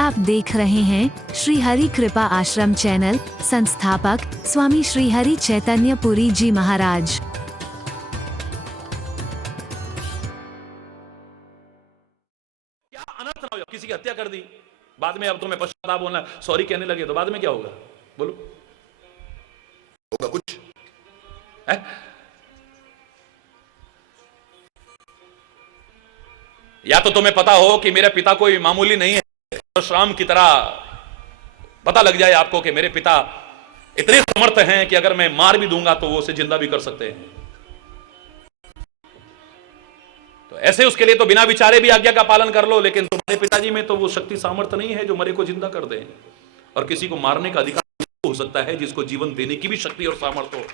आप देख रहे हैं श्री हरि कृपा आश्रम चैनल। संस्थापक स्वामी श्री हरि चैतन्य पुरी जी महाराज। क्या अनर्थ ना हो, किसी की हत्या कर दी, बाद में अब तुम्हें पश्चाताप होना, सॉरी कहने लगे तो बाद में क्या होगा? बोलो, होगा कुछ है? या तो तुम्हें पता हो कि मेरे पिता कोई मामूली नहीं है, परशुराम की तरह पता लग जाए आपको कि मेरे पिता इतने समर्थ हैं कि अगर मैं मार भी दूंगा तो वो उसे जिंदा भी कर सकते हैं। तो ऐसे उसके लिए तो बिना विचारे भी आज्ञा का पालन कर लो, लेकिन तुम्हारे पिताजी में तो वो शक्ति सामर्थ्य नहीं है जो मरे को जिंदा कर दे। और किसी को मारने का अधिकार हो सकता है जिसको जीवन देने की भी शक्ति और सामर्थ्य हो।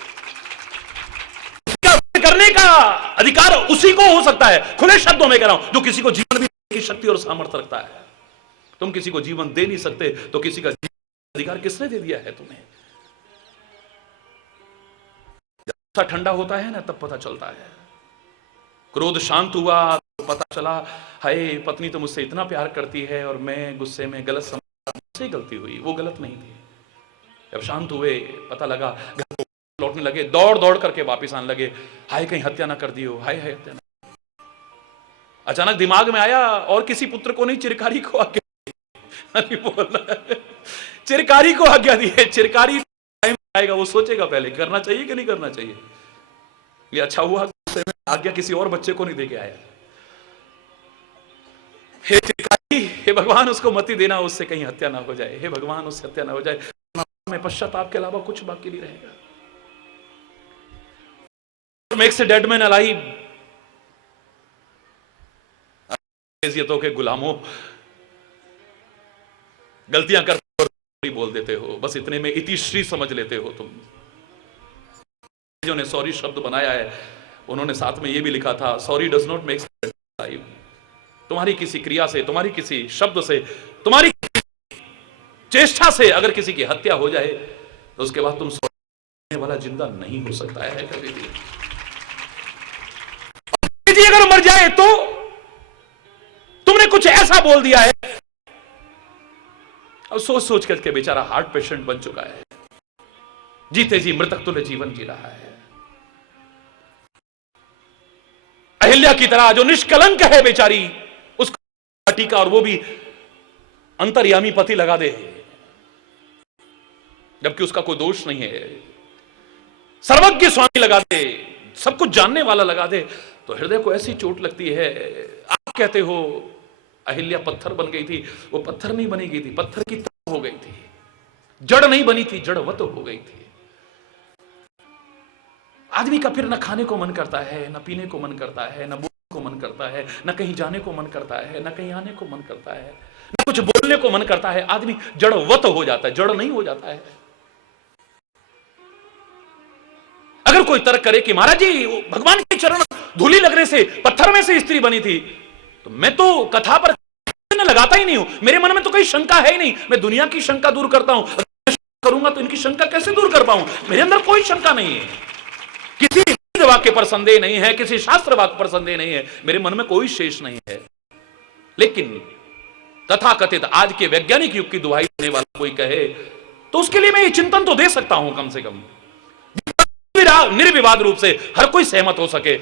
करने का अधिकार उसी को हो सकता है, खुले शब्दों में कह रहा हूं, जो किसी को जीवन भी देने की शक्ति और सामर्थ्य रखता है। तुम किसी को जीवन दे नहीं सकते तो किसी का अधिकार किसने दे दिया है तुम्हें? जब ठंडा होता है ना तब पता चलता है। क्रोध शांत हुआ तो पता चला, हाय पत्नी तो मुझसे इतना प्यार करती है और मैं गुस्से में गलत समझा, मुझसे गलती हुई, वो गलत नहीं थी। जब शांत हुए पता लगा, घर को लौटने लगे, दौड़ दौड़ करके वापस आने लगे, हाय कहीं हत्या ना कर दी हो, हाय हाय हत्या ना। अचानक दिमाग में आया, और किसी पुत्र को नहीं, चिरकारी को आज्ञा बोला, चिरकारी को आज्ञा दी है। चिरकारी टाइम आएगा, वो सोचेगा पहले करना चाहिए कि नहीं करना चाहिए। ये अच्छा हुआ आज्ञा किसी और बच्चे को नहीं देके आया। हे चिरकारी, हे भगवान उसको मति देना, उससे कहीं हत्या ना हो जाए, हे भगवान उससे हत्या ना हो जाए। में पश्चाताप के अलावा कुछ बाकी नहीं रहेगा। Makes a dead man alive. हैसियतों के गुलामों, गलतियां करते बोल देते हो, बस इतने में इतिश्री समझ लेते हो तुम। जिन्होंने सॉरी शब्द बनाया है उन्होंने साथ में यह भी लिखा था, sorry does not make life. तुम्हारी किसी क्रिया से, तुम्हारी किसी शब्द से, तुम्हारी चेष्टा से अगर किसी की हत्या हो जाए तो उसके बाद तुम सॉरी वाला जिंदा नहीं हो सकता है कभी भी। अगर मर जाए तो तुमने कुछ ऐसा बोल दिया है, और सोच सोच करके बेचारा हार्ट पेशेंट बन चुका है, जीते जी मृतक तुल्य जीवन जी रहा है। अहिल्या की तरह जो निष्कलंक है बेचारी, उसको टीका और वो भी अंतर्यामी पति लगा दे, जबकि उसका कोई दोष नहीं है। सर्वज्ञ स्वामी लगा दे, सब कुछ जानने वाला लगा दे, तो हृदय को ऐसी चोट लगती है। आप कहते हो अहिल्या पत्थर बन गई थी, वो पत्थर नहीं बनी गई थी, पत्थर की तरह हो गई थी, जड़ नहीं बनी थी, जड़वत हो गई थी। आदमी का फिर न खाने को मन करता है, न पीने को मन करता है, न बोलने को मन करता है, न कहीं जाने को मन करता है, न कहीं आने को मन करता है, न कुछ बोलने को मन करता है। आदमी जड़वत हो जाता है, जड़ नहीं हो जाता है। अगर कोई तर्क करे कि महाराज जी भगवान के चरण धूली लगने से पत्थर में से स्त्री बनी थी, तो मैं तो कथा पर लगाता ही नहीं हूं, मेरे मन में तो कोई शंका है ही नहीं, मैं दुनिया की शंका दूर करता हूं। अगर करूंगा तो इनकी शंका कैसे दूर कर पाऊं? मेरे अंदर कोई शंका नहीं है, किसी वाक्य पर संदेह नहीं है, किसी शास्त्र वाक्य पर संदेह नहीं है, मेरे मन में कोई शेष नहीं है। लेकिन तथाकथित आज के वैज्ञानिक युग की दुहाई देने वाला कोई कहे तो उसके लिए मैं ये चिंतन तो दे सकता हूं, कम से कम निर्विवाद रूप से हर कोई सहमत हो सके,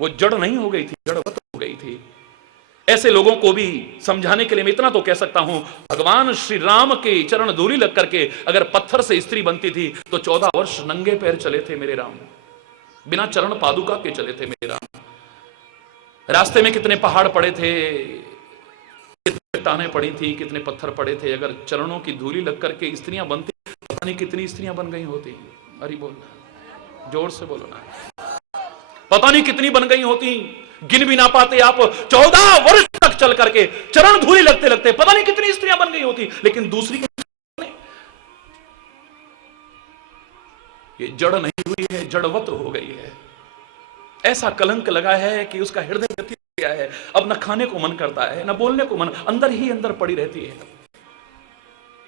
वो जड़ नहीं हो गई थी, जड़वत हो गई थी। ऐसे लोगों को भी समझाने के लिए मैं इतना तो कह सकता हूं, भगवान श्री राम के चरण धूली लग करके अगर पत्थर से स्त्री बनती थी तो 14 वर्ष नंगे पैर चले थे मेरे राम, बिना चरण पादुका के चले थे मेरे राम। रास्ते में कितने पहाड़ पड़े थे, कितने चट्टानें पड़ी थी, कितने पत्थर पड़े थे, अगर चरणों की धूली लग करके स्त्रियां बनती, पता नहीं कितनी स्त्रियां बन गई होती। अरे बोल, जोर से बोलो ना, पता नहीं कितनी बन गई होती, गिन भी ना पाते आप। 14 वर्ष तक चल करके चरण धूली लगते लगते पता नहीं कितनी स्त्रियां बन गई होती, लेकिन दूसरी ये जड़ नहीं हुई है, जड़वत हो गई है। ऐसा कलंक लगा है कि उसका हृदय व्यथित हो गया है, अब न खाने को मन करता है, न बोलने को मन, अंदर ही अंदर पड़ी रहती है,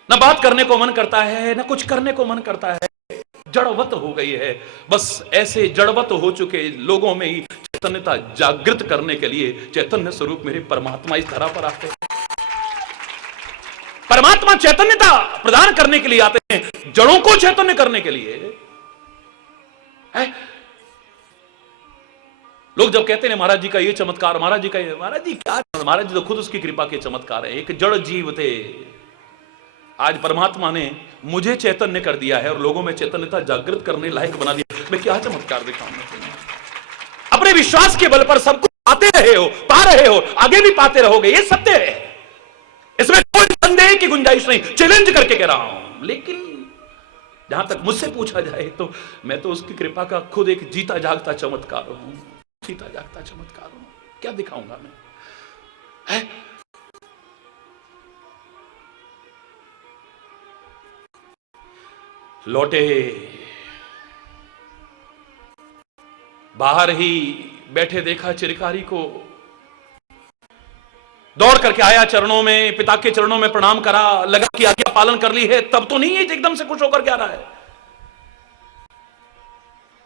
न बात करने को मन करता है, न कुछ करने को मन करता है, जड़वत हो गई है। बस ऐसे जड़वत हो चुके लोगों में ही चैतन्यता जागृत करने के लिए चैतन्य स्वरूप मेरे परमात्मा इस धरा पर आते हैं। परमात्मा चैतन्यता प्रदान करने के लिए आते हैं, जड़ों को चैतन्य करने के लिए है। लोग जब कहते हैं महाराज जी का ये चमत्कार, महाराज जी का ये, महाराज जी क्या, महाराज जी तो खुद उसकी कृपा के चमत्कार है। एक जड़ जीव थे, आज परमात्मा ने मुझे चैतन्य कर दिया है और लोगों में चैतन्यता जागृत करने लायक बना दिया। मैं क्या चमत्कार दिखाऊं? अपने विश्वास के बल पर सबको पाते रहे हो, पा रहे हो, आगे भी पाते रहोगे, ये सत्य है, इसमें कोई संदेह की गुंजाइश नहीं। चैलेंज करके कह रहा हूं। लेकिन जहां तक मुझसे पूछा जाए तो मैं तो उसकी कृपा का खुद एक जीता जागता चमत्कार हूं, जीता जागता चमत्कार हूं। क्या दिखाऊंगा मैं? है? लौटे, बाहर ही बैठे देखा चिरकारी को, दौड़ करके आया चरणों में, पिता के चरणों में प्रणाम करा, लगा कि आज्ञा पालन कर ली है। तब तो नहीं है एकदम से खुश होकर के आ रहा है,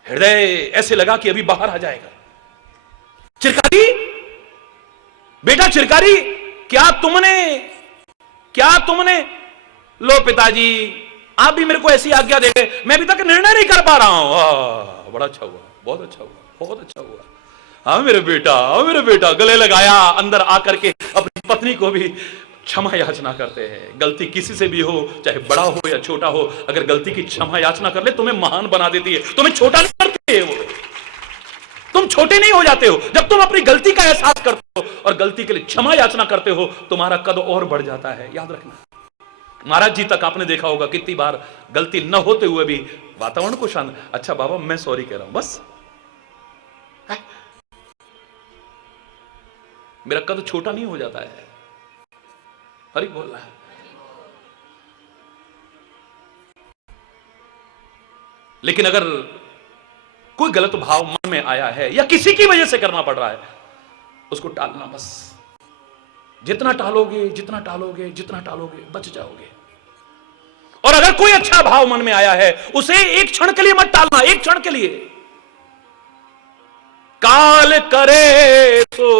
हृदय ऐसे लगा कि अभी बाहर आ जाएगा। चिरकारी, बेटा चिरकारी, क्या तुमने लो पिताजी, आप भी मेरे को ऐसी आज्ञा दे गए, मैं अभी तक निर्णय नहीं कर पा रहा हूं। बड़ा अच्छा हुआ, बहुत अच्छा हुआ, बहुत अच्छा हुआ। हाँ मेरे बेटा, गले लगाया, अंदर आकर के अपनी पत्नी को भी क्षमा याचना करते हैं। गलती किसी से भी हो, चाहे बड़ा हो या छोटा हो, अगर गलती की क्षमा याचना कर ले तुम्हें महान बना देती है, तुम्हें छोटा नहीं करती है वो। तुम छोटे नहीं हो जाते हो जब तुम अपनी गलती का एहसास करते हो और गलती के लिए क्षमा याचना करते हो, तुम्हारा कद और बढ़ जाता है। याद रखना, महाराज जी तक आपने देखा होगा कितनी बार गलती न होते हुए भी वातावरण को शांत, अच्छा बाबा मैं सॉरी कह रहा हूं, बस मेरा कद छोटा नहीं हो जाता है। हरि बोल रहा है। लेकिन अगर कोई गलत भाव मन में आया है या किसी की वजह से करना पड़ रहा है, उसको टालना बस। जितना टालोगे बच जाओगे। और अगर कोई अच्छा भाव मन में आया है, उसे एक क्षण के लिए मत टालना, एक क्षण के लिए। काल करे तो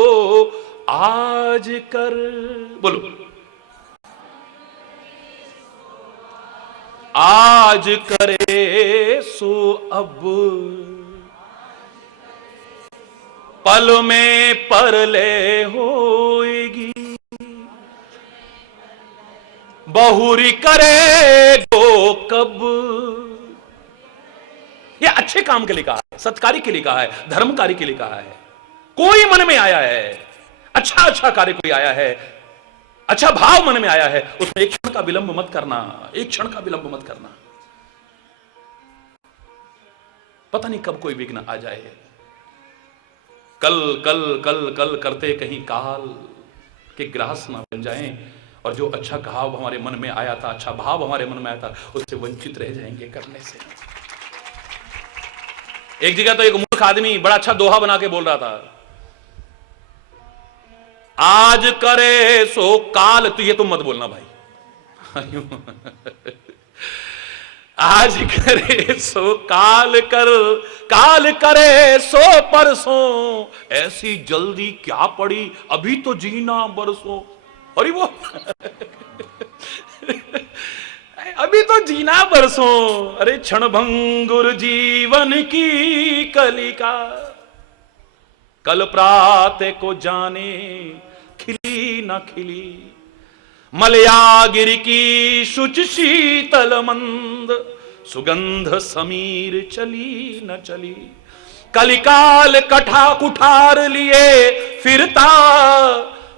आज कर, बोलो, आज करे सो अब, पल में परले होएगी, बहुरी करे गो कब। ये अच्छे काम के लिए कहा है, सत्कारी के लिए कहा है, धर्मकारी के लिए कहा है। कोई मन में आया है, अच्छा कार्य कोई आया है, अच्छा भाव मन में आया है, उसमें एक क्षण का विलंब मत करना, एक क्षण का विलंब मत करना। पता नहीं कब कोई विघ्न आ जाए। कल कल कल कल करते कहीं काल के ग्रास ना बन जाएं, और जो अच्छा भाव हमारे मन में आया था, अच्छा भाव हमारे मन में आया था, उससे वंचित रह जाएंगे करने से। एक जगह तो एक मूर्ख आदमी बड़ा अच्छा दोहा बना के बोल रहा था, आज करे सो काल, तो ये तुम मत बोलना भाई। आज करे सो काल कर, काल करे सो परसों, ऐसी जल्दी क्या पड़ी, अभी तो जीना बरसों। अरे वो अभी तो जीना बरसों। अरे क्षण भंगुर जीवन की कलिका, कल प्रातः को जाने खिली न खिली। मलयागिरि की शुच शीतल मंद, सुगंध समीर चली न चली। कलिकाल कठा कुठार लिए फिरता,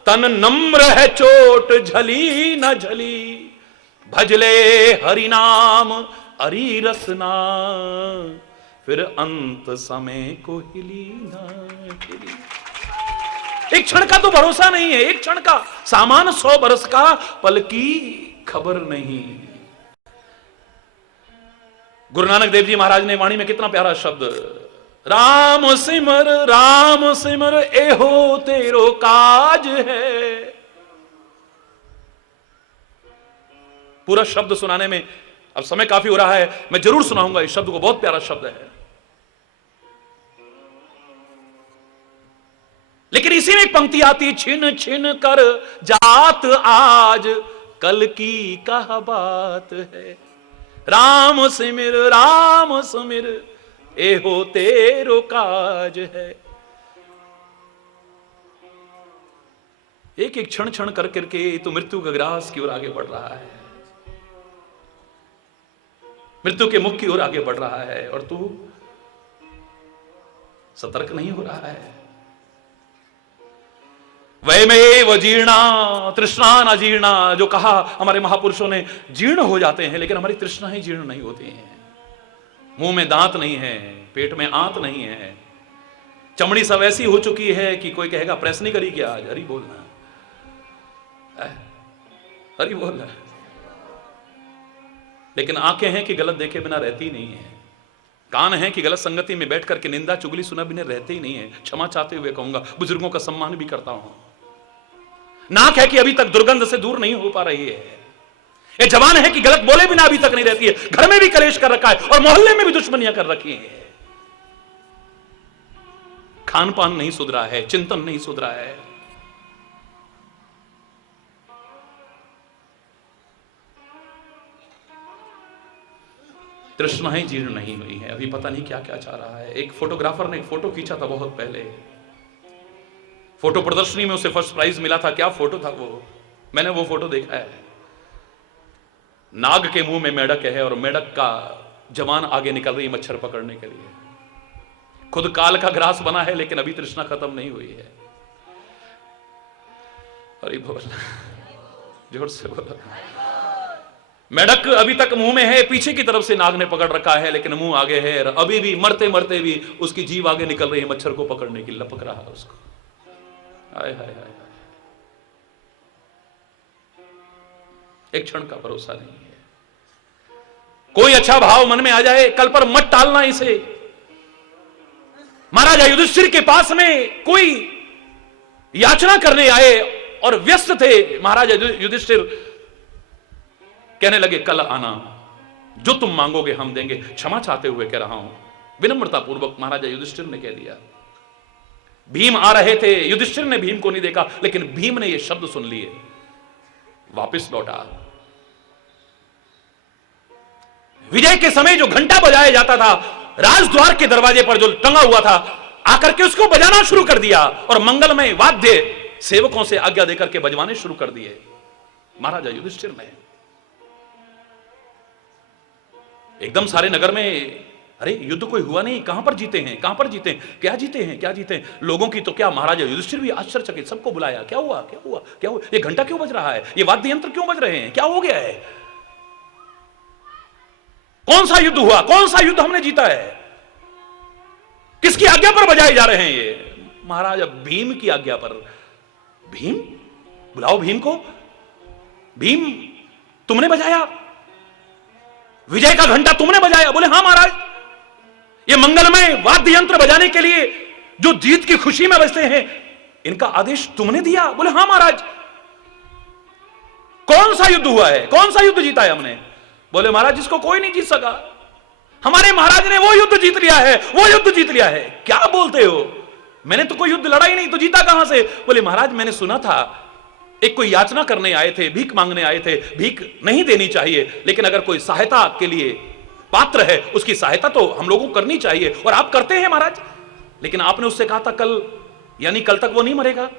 तन नम्र है चोट झली न झली। भजले हरि नाम हरि रसना, फिर अंत समय को हिली ना हिली। एक क्षण का तो भरोसा नहीं है, एक क्षण का सामान 100 बरस का, पल की खबर नहीं। गुरु नानक देव जी महाराज ने वाणी में कितना प्यारा शब्द, राम सिमर एहो तेरो काज है। पूरा शब्द सुनाने में अब समय काफी हो रहा है, मैं जरूर सुनाऊंगा इस शब्द को, बहुत प्यारा शब्द है। लेकिन इसी में एक पंक्ति आती, छिन छिन कर जात आज कल की कहा बात है। राम सिमिर ए हो तेरो काज है। एक एक क्षण क्षण कर करके तो मृत्यु का ग्रास की ओर आगे बढ़ रहा है, मृत्यु के मुख की ओर आगे बढ़ रहा है, और तू सतर्क नहीं हो रहा है। वैमेव जीर्णा तृष्णा न जीर्णा, जो कहा हमारे महापुरुषों ने, जीर्ण हो जाते हैं लेकिन हमारी तृष्णाएं जीर्ण नहीं होती हैं। मुंह में दांत नहीं है, पेट में आंत नहीं है, चमड़ी सब ऐसी हो चुकी है कि कोई कहेगा प्रेस नहीं करी क्या आज? हरी बोलना, हरी बोलना। लेकिन आंखें हैं कि गलत देखे बिना रहती नहीं है, कान हैं कि गलत संगति में बैठ करके निंदा चुगली सुना बिना रहते ही नहीं है। क्षमा चाहते हुए कहूंगा, बुजुर्गों का सम्मान भी करता हूं। नाक है कि अभी तक दुर्गंध से दूर नहीं हो पा रही है। ये जवान है कि गलत बोले बिना अभी तक नहीं रहती है। घर में भी कलेश कर रखा है और मोहल्ले में भी दुश्मनियां कर रखी है। खान पान नहीं सुधरा है, चिंतन नहीं सुधरा है। तृष्णाएं जीर्ण नहीं हुई है। अभी पता नहीं क्या क्या चाह रहा है। एक फोटोग्राफर ने एक फोटो खींचा था बहुत पहले, फोटो प्रदर्शनी में उसे फर्स्ट प्राइज मिला था। क्या फोटो था वो, मैंने वो फोटो देखा है। नाग के मुंह में मेढक है और मेढक का जवान आगे निकल रही मच्छर पकड़ने के लिए। खुद काल का ग्रास बना है लेकिन अभी तृष्णा खत्म नहीं हुई है। अरे बोल, जोर से बोलो। मेढक अभी तक मुंह में है, पीछे की तरफ से नाग ने पकड़ रखा है लेकिन मुंह आगे है। अभी भी मरते मरते भी उसकी जीभ आगे निकल रही है, मच्छर को पकड़ने की, लपक रहा है उसको। हाय हाय हाय, एक क्षण का भरोसा नहीं है। कोई अच्छा भाव मन में आ जाए, कल पर मत टालना इसे। महाराजा युधिष्ठिर के पास में कोई याचना करने आए और व्यस्त थे। महाराजा युधिष्ठिर कहने लगे, कल आना, जो तुम मांगोगे हम देंगे। क्षमा चाहते हुए कह रहा हूं, विनम्रता पूर्वक महाराजा युधिष्ठिर ने कह दिया। भीम आ रहे थे, युधिष्ठिर ने भीम को नहीं देखा लेकिन भीम ने ये शब्द सुन लिए, वापस लौटा। विजय के समय जो घंटा बजाया जाता था, राजद्वार के दरवाजे पर जो टंगा हुआ था, आकर के उसको बजाना शुरू कर दिया और मंगलमय वाद्य सेवकों से आज्ञा देकर के बजवाने शुरू कर दिए महाराजा युधिष्ठिर ने। एकदम सारे नगर में, अरे युद्ध कोई हुआ नहीं, कहां पर जीते हैं, कहां पर जीते हैं, क्या जीते हैं, क्या जीते हैं। लोगों की तो क्या, महाराजा युधिष्ठिर भी आश्चर्यचकित, सबको बुलाया, क्या हुआ, क्या हुआ, क्या हुआ, ये घंटा क्यों बज रहा है, ये वाद्य यंत्र क्यों बज रहे हैं, क्या हो गया है, कौन सा युद्ध हुआ, कौन सा युद्ध हमने जीता है, किसकी आज्ञा पर बजाए जा रहे हैं ये। महाराजा भीम की आज्ञा पर। भीम, बुलाओ भीम को। भीम, तुमने बजाया, विजय का घंटा तुमने बजाया? बोले हाँ महाराज, ये मंगलमय वाद्य यंत्र बजाने के लिए जो जीत की खुशी में बजते हैं, इनका आदेश तुमने दिया? बोले हाँ महाराज। कौन सा युद्ध हुआ है, कौन सा युद्ध जीता है हमने? बोले महाराज, जिसको कोई नहीं जीत सका, हमारे महाराज ने वो युद्ध जीत लिया है, वो युद्ध जीत लिया है। क्या बोलते हो, मैंने तो कोई युद्ध लड़ा ही नहीं, तो जीता कहां से? बोले महाराज, मैंने सुना था एक कोई याचना करने आए थे, भीख मांगने आए थे, भीख नहीं देनी चाहिए, लेकिन अगर कोई सहायता के लिए पात्र है, उसकी सहायता तो हम लोगों को करनी चाहिए, और आप करते हैं महाराज। लेकिन आपने उससे कहा था कल, यानी कल तक वो नहीं मरेगा,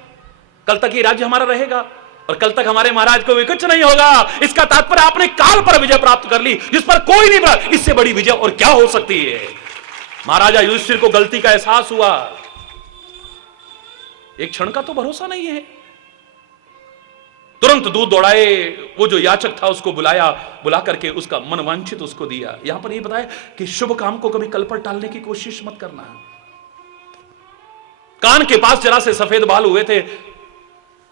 कल तक ये राज्य हमारा रहेगा और कल तक हमारे महाराज को भी कुछ नहीं होगा। इसका तात्पर्य आपने काल पर विजय प्राप्त कर ली, जिस पर कोई नहीं बना। इससे बड़ी विजय और क्या हो सकती है? महाराजा युधिष्ठिर को गलती का एहसास हुआ। एक क्षण का तो भरोसा नहीं है। तुरंत दूध दौड़ाए, वो जो याचक था उसको बुलाया, बुला करके उसका मनवांछित उसको दिया। यहां पर ये बताया कि शुभ काम को कभी कल पर टालने की कोशिश मत करना। कान के पास जरा से सफेद बाल हुए थे,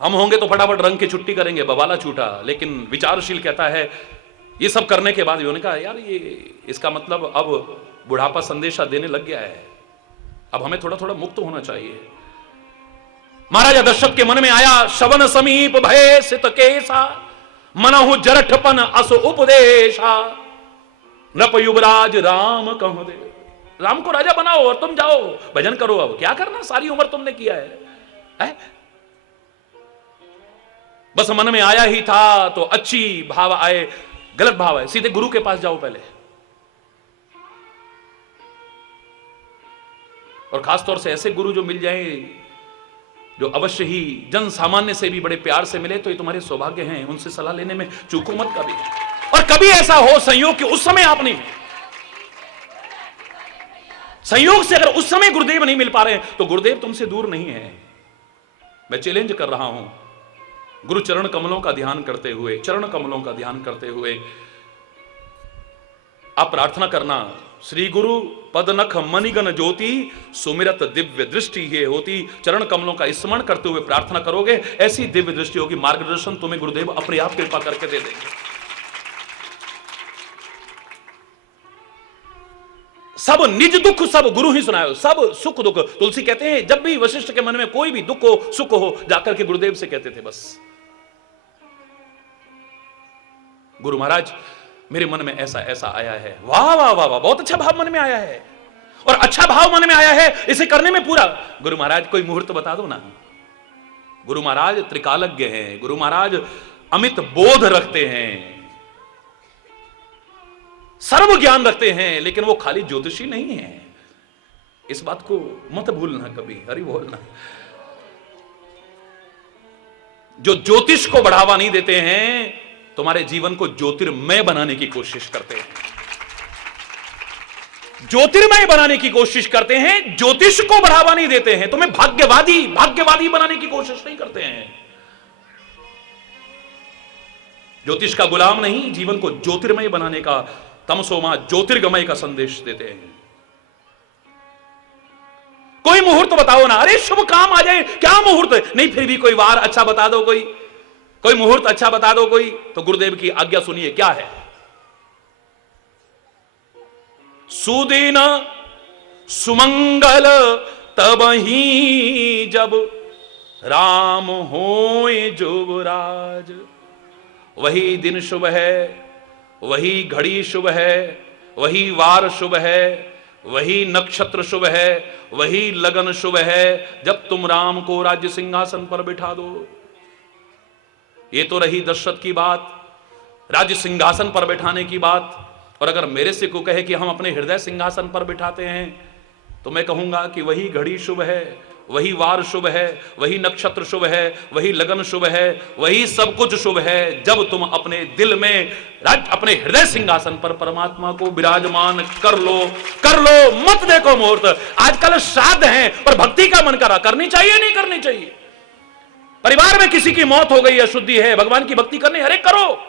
हम होंगे तो फटाफट रंग की छुट्टी करेंगे, बवाला छूटा। लेकिन विचारशील कहता है, ये सब करने के बाद उन्होंने कहा, यार ये इसका मतलब अब बुढ़ापा संदेशा देने लग गया है, अब हमें थोड़ा थोड़ा मुक्त होना चाहिए। महाराजा दशरथ के मन में आया, शवन समीप भय सित केसा, मनहु जरठपन अस उपदेशा, नृप युवराज राम कहु दे। राम को राजा बनाओ और तुम जाओ भजन करो। अब क्या करना, सारी उम्र तुमने किया है? बस मन में आया ही था तो अच्छी भाव आए, गलत भाव आए, सीधे गुरु के पास जाओ पहले। और खासतौर से ऐसे गुरु जो मिल जाए जो अवश्य ही जन सामान्य से भी बड़े प्यार से मिले, तो ये तुम्हारे सौभाग्य हैं। उनसे सलाह लेने में चूको मत कभी। और कभी ऐसा हो संयोग कि उस समय आप नहीं, संयोग से अगर उस समय गुरुदेव नहीं मिल पा रहे हैं तो गुरुदेव तुमसे दूर नहीं है। मैं चैलेंज कर रहा हूं, गुरु चरण कमलों का ध्यान करते हुए, चरण कमलों का ध्यान करते हुए आप प्रार्थना करना, श्री गुरु पदनख मणिगण ज्योति सुमिरत दिव्य दृष्टि ये होती। चरण कमलों का स्मरण करते हुए प्रार्थना करोगे, ऐसी दिव्य दृष्टि होगी, मार्गदर्शन तुम्हें गुरुदेव अपने आप कृपा करके दे देंगे। सब निज दुख सब गुरु ही सुनायो, सब सुख दुख। तुलसी कहते हैं जब भी वशिष्ठ के मन में कोई भी दुख हो सुख हो, जाकर के गुरुदेव से कहते थे बस, गुरु महाराज मेरे मन में ऐसा ऐसा आया है। वाह वाह वाह वाह, बहुत अच्छा भाव मन में आया है, और अच्छा भाव मन में आया है, इसे करने में पूरा। गुरु महाराज कोई मुहूर्त बता दो ना। गुरु महाराज त्रिकालज्ञ हैं, गुरु महाराज अमित बोध रखते हैं, सर्व ज्ञान रखते हैं, लेकिन वो खाली ज्योतिषी नहीं है। इस बात को मत भूलना कभी, हरि बोलना। जो ज्योतिष को बढ़ावा नहीं देते हैं, तुम्हारे जीवन को ज्योतिर्मय बनाने की कोशिश करते हैं, ज्योतिर्मय बनाने की कोशिश करते हैं, ज्योतिष को बढ़ावा नहीं देते हैं। तुम्हें भाग्यवादी भाग्यवादी बनाने की कोशिश नहीं करते हैं। ज्योतिष का गुलाम नहीं, जीवन को ज्योतिर्मय बनाने का, तमसोमा ज्योतिर्गमय का संदेश देते हैं। कोई मुहूर्त बताओ ना, अरे शुभ काम आ जाए, क्या मुहूर्त नहीं, फिर भी कोई वार अच्छा बता दो, कोई मुहूर्त अच्छा बता दो कोई, तो गुरुदेव की आज्ञा सुनिए क्या है। सुदीन सुमंगल तब ही जब राम होए जुबराज। वही दिन शुभ है, वही घड़ी शुभ है, वही वार शुभ है, वही नक्षत्र शुभ है, वही लगन शुभ है जब तुम राम को राज्य सिंहासन पर बिठा दो। ये तो रही दशरथ की बात, राज्य सिंहासन पर बैठाने की बात। और अगर मेरे से को कहे कि हम अपने हृदय सिंहासन पर बिठाते हैं, तो मैं कहूंगा कि वही घड़ी शुभ है, वही वार शुभ है, वही नक्षत्र शुभ है, वही लगन शुभ है, वही सब कुछ शुभ है जब तुम अपने दिल में अपने हृदय सिंहासन पर परमात्मा को विराजमान कर लो। मत देखो मुहूर्त। आजकल श्राद्ध हैं पर भक्ति का मन करा, करनी चाहिए नहीं करनी चाहिए। परिवार में किसी की मौत हो गई, अशुद्धि है, भगवान की भक्ति करनी, अरे करो।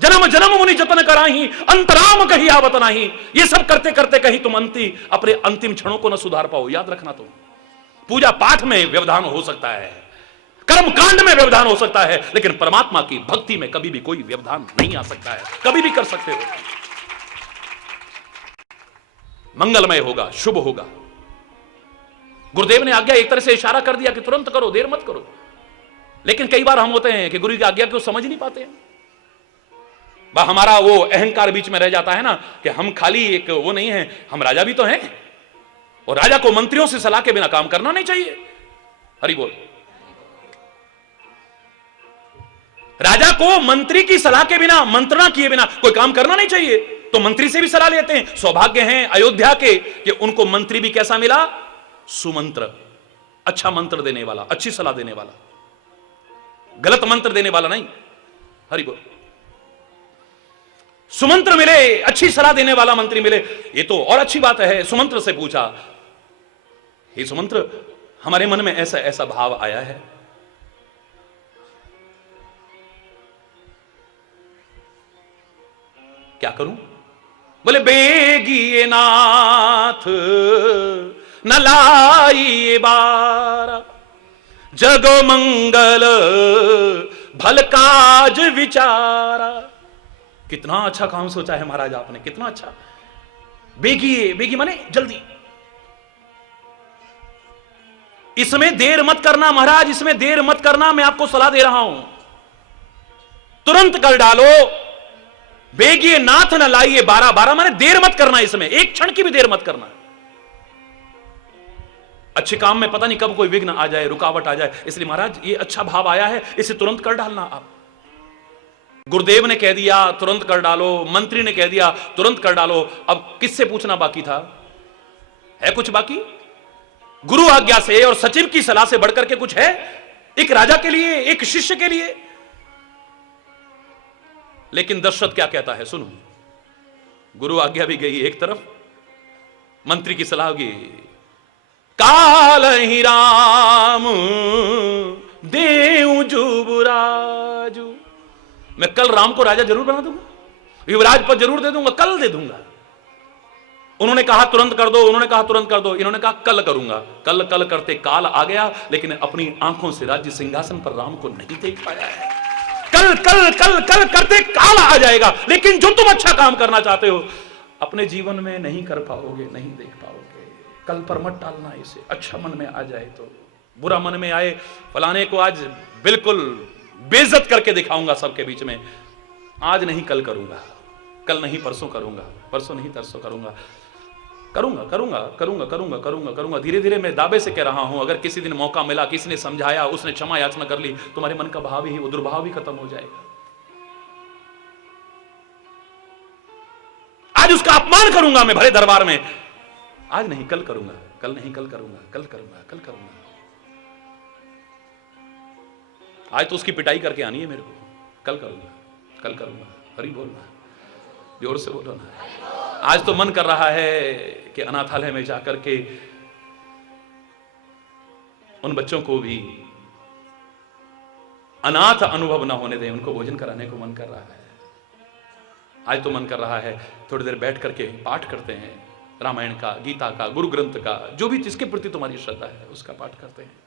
जन्म जन्म मुनि जतन कराही, अंतराम कहीं आवत नहीं। ये सब करते करते कहीं तुम अपने अंतिम क्षणों को न सुधार पाओ। याद रखना, तुम पूजा पाठ में व्यवधान हो सकता है, कर्म कांड में व्यवधान हो सकता है, लेकिन परमात्मा की भक्ति में कभी भी कोई व्यवधान नहीं आ सकता है। कभी भी कर सकते हो, मंगलमय होगा, शुभ होगा। गुरुदेव ने आज्ञा एक तरह से इशारा कर दिया कि तुरंत करो, देर मत करो। लेकिन कई बार हम होते हैं कि गुरु की आज्ञा को समझ नहीं पाते हैं। हमारा वो अहंकार बीच में रह जाता है ना कि हम खाली एक वो नहीं है, हम राजा भी तो हैं, और राजा को मंत्रियों से सलाह के बिना काम करना नहीं चाहिए। हरि बोल। राजा को मंत्री की सलाह के बिना, मंत्रणा किए बिना कोई काम करना नहीं चाहिए। तो मंत्री से भी सलाह लेते हैं। सौभाग्य हैं अयोध्या के कि उनको मंत्री भी कैसा मिला, सुमंत्र, अच्छा मंत्र देने वाला, अच्छी सलाह देने वाला, गलत मंत्र देने वाला नहीं। हरि बोल। सुमंत्र मिले, अच्छी सलाह देने वाला मंत्री मिले, ये तो और अच्छी बात है। सुमंत्र से पूछा, हे सुमंत्र, हमारे मन में ऐसा ऐसा भाव आया है, क्या करूं? बोले बेगिए नाथ न लाइए बारा, जग मंगल भल काज विचारा। कितना अच्छा काम सोचा है महाराज आपने, कितना अच्छा। बेगिए, बेगी माने जल्दी, इसमें देर मत करना महाराज, इसमें देर मत करना, मैं आपको सलाह दे रहा हूं, तुरंत कर डालो। बेगिए नाथ न लाइए बारा, बारा माने देर मत करना, इसमें एक क्षण की भी देर मत करना। अच्छे काम में पता नहीं कब कोई विघ्न आ जाए, रुकावट आ जाए, इसलिए महाराज ये अच्छा भाव आया है, इसे तुरंत कर डालना। आप गुरुदेव ने कह दिया तुरंत कर डालो, मंत्री ने कह दिया तुरंत कर डालो, अब किससे पूछना बाकी था? है कुछ बाकी? गुरु आज्ञा से और सचिव की सलाह से बढ़कर के कुछ है एक राजा के लिए, एक शिष्य के लिए? लेकिन दशरथ क्या कहता है सुनो, गुरु आज्ञा भी गई एक तरफ, मंत्री की सलाह होगी, काल ही राम देव जुबराजू, मैं कल राम को राजा जरूर बना दूंगा, युवराज पद जरूर दे दूंगा, कल दे दूंगा। उन्होंने कहा तुरंत कर दो, उन्होंने कहा तुरंत कर दो, इन्होंने कहा कल करूंगा। कल कल करते काल आ गया, लेकिन अपनी आंखों से राज्य सिंहासन पर राम को नहीं देख पाया है। कल कल कल कल करते काल आ जाएगा, लेकिन जो तुम अच्छा काम करना चाहते हो अपने जीवन में नहीं कर पाओगे, नहीं देख पाओगे। कल पर मत डालना इसे, अच्छा मन में आ जाए तो। बुरा मन में आए, फलाने को आज बिल्कुल बेइज्जत करके दिखाऊंगा सबके बीच में, आज नहीं कल करूंगा, कल नहीं परसों करूंगा, परसों नहीं तरसों करूंगा, करूंगा करूंगा करूंगा करूंगा करूंगा करूंगा। धीरे धीरे मैं दावे से कह रहा हूं, अगर किसी दिन मौका मिला, किसी ने समझाया, उसने क्षमा याचना कर ली, तुम्हारे मन का भाव ही, वो दुर्भाव ही खत्म हो जाएगा। आज उसका अपमान करूंगा मैं भरे दरबार में, आज नहीं कल करूंगा, कल नहीं कल करूंगा, कल करूंगा, कल करूंगा। आज तो उसकी पिटाई करके आनी है मेरे को, कल करूंगा, कल करूंगा। हरि बोलना, जोर से बोलो ना। आज तो मन कर रहा है कि अनाथालय में जाकर के उन बच्चों को भी अनाथ अनुभव ना होने दें, उनको भोजन कराने को मन कर रहा है। आज तो मन कर रहा है थोड़ी देर बैठ करके पाठ करते हैं, रामायण का, गीता का, गुरु ग्रंथ का, जो भी जिसके प्रति तुम्हारी श्रद्धा है उसका पाठ करते हैं।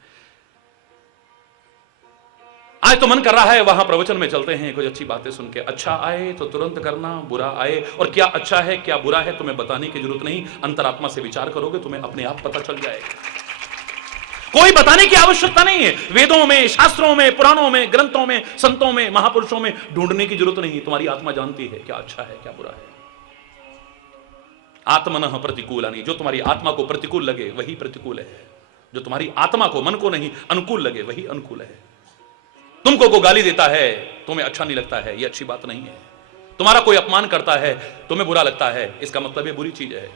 आज तो मन कर रहा है वहां प्रवचन में चलते हैं, कुछ अच्छी बातें सुन के, अच्छा आए तो तुरंत करना, बुरा आए, और क्या अच्छा है क्या बुरा है तुम्हें बताने की जरूरत नहीं, अंतरात्मा से विचार करोगे तुम्हें अपने आप पता चल जाएगा। कोई बताने की आवश्यकता नहीं है, वेदों में, शास्त्रों में, पुराणों में, ग्रंथों में, संतों में, महापुरुषों में ढूंढने की जरूरत नहीं। तुम्हारी आत्मा जानती है क्या अच्छा है क्या बुरा है। आत्मनः प्रतिकूलानि, जो तुम्हारी आत्मा को प्रतिकूल लगे वही प्रतिकूल है, जो तुम्हारी आत्मा को, मन को नहीं अनुकूल लगे वही अनुकूल है। तुमको कोई गाली देता है तुम्हें अच्छा नहीं लगता है, ये अच्छी बात नहीं है। तुम्हारा कोई अपमान करता है तुम्हें बुरा लगता है, इसका मतलब ये बुरी चीज है।